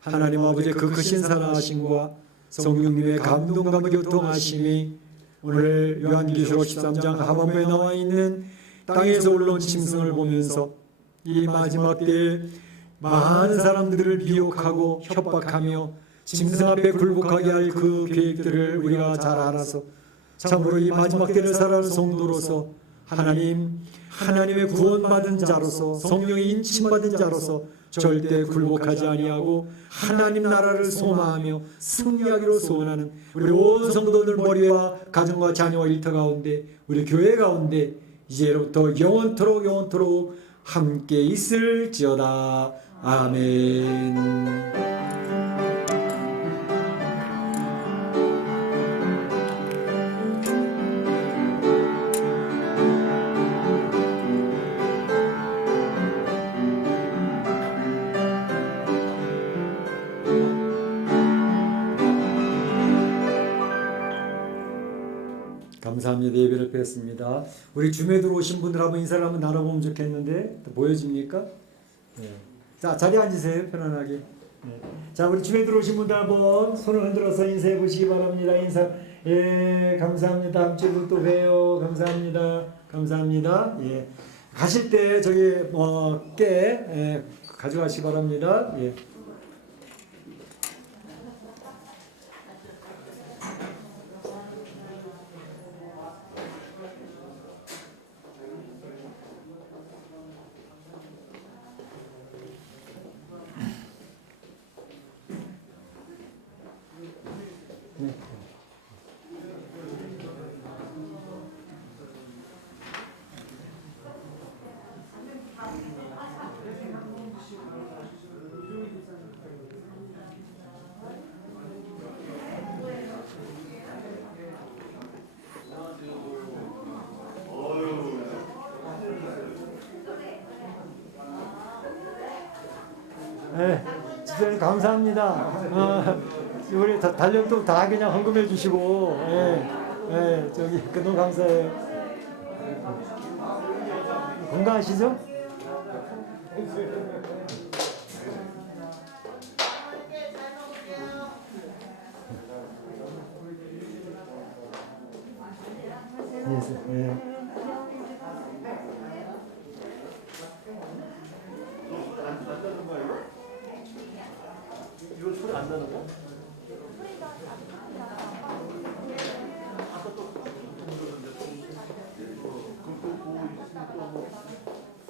하나님 아버지의 그 크신 사랑하심과 성령님의 감동과 교통하심이 오늘 요한계시록 13장 하반부에 나와 있는 땅에서 올라온 짐승을 보면서 이 마지막 때에 많은 사람들을 미혹하고 협박하며 짐승 앞에 굴복하게 할 그 계획들을 우리가 잘 알아서 참으로 이 마지막 때를 살아가는 성도로서 하나님의 구원받은 자로서 성령의 인침받은 자로서 절대 굴복하지 아니하고 하나님 나라를 소망하며 승리하기로 소원하는 우리 온 성도들 머리와 가정과 자녀와 일터 가운데 우리 교회 가운데 이제로부터 영원토록 함께 있을지어다. 아멘. 감사합니다. 예배를 뺐습니다. 우리 줌에 들어오신 분들 한번 인사를 한번 나눠보면 좋겠는데 보여집니까? 네. 자, 자리에 앉으세요. 편안하게. 네. 자, 우리 줌에 들어오신 분들 한번 손을 흔들어서 인사해 보시기 바랍니다. 인사. 예, 감사합니다. 다음 주에 또 봬요. 감사합니다. 감사합니다. 예. 가실 때 저기 깨 가져가시기 바랍니다. 예. 네, 집사님 감사합니다. 우리 달력도 다 그냥 헌금해 주시고, 저기 너무 감사해요. 건강하시죠? 예. 이거 소리 안 나는 거?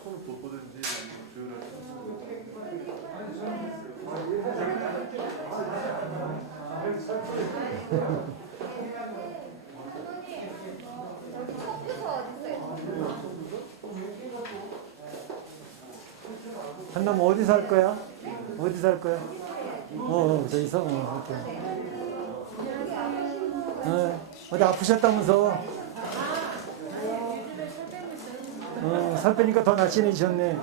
손을 돋보든지 한남 어디서 할 거야? 어디서 할 거야? 저기서? 오케이. 어디 아프셨다면서? 살 빼니까 더 날씬해지셨네.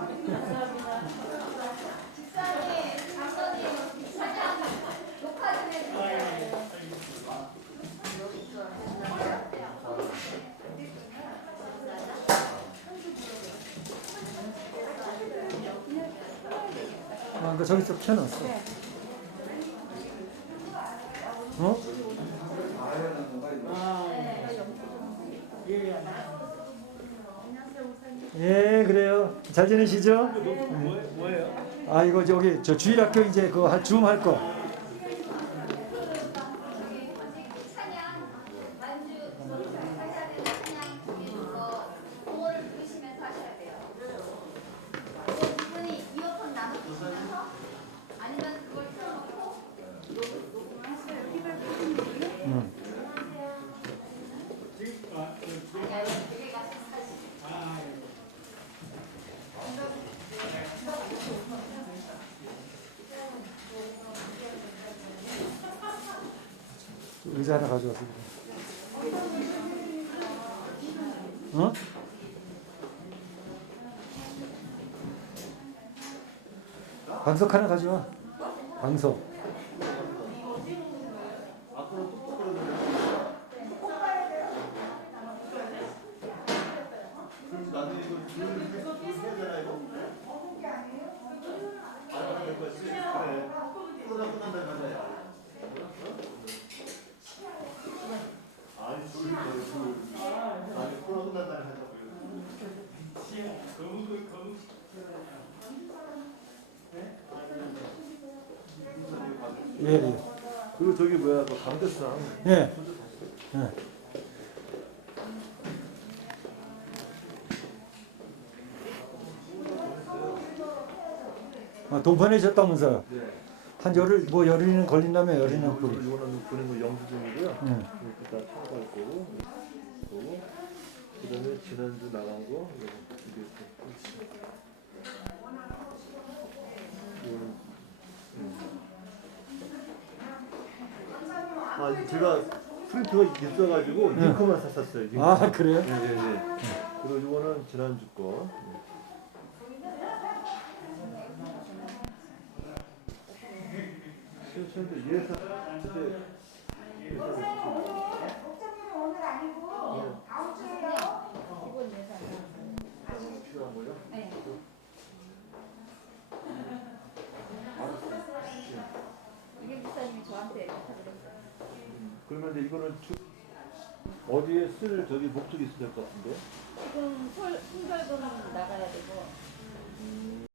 저기서 켜놨어. 예, 그래요. 잘 지내시죠? 뭐예요? 이거 저기 저 주일학교 이제 그거 줌 할 거. 의자 하나 가져왔습니다. 방석 하나 가져와. 방석. 나는 이거 줄 해야 되나 이거? 그래. 코로나 끝난다 가자. 아니 줄. 아니 코로나 끝난다 하자. 예. 그리고 저기 뭐야, 그 강대상. 예. 예. 동판해졌다면서요? 네. 한 열흘 뭐 열흘이는 걸린다며 열흘이는 이거는 보낸 거 영수증이고요. 응. 이렇게 다 참고할 거고, 거고. 그다음에 지난주 나간 거, 이거 이게 이거는. 아, 제가 프린터가 있어가지고 링크만 샀었어요. 링크. 아 그래요? 네네네. 그리고 이거는 지난주 거. 실천도 예사 그때 목장님은 오늘 아니고 다음 주에요. 이번 예산. 필요한 거요? 네. 이게 목사님이 저한테 부탁드렸어요. 그러면 이제 이거는 어디에 쓸 저기 목적이 있을 것 같은데? 지금 총결금 나가야 되고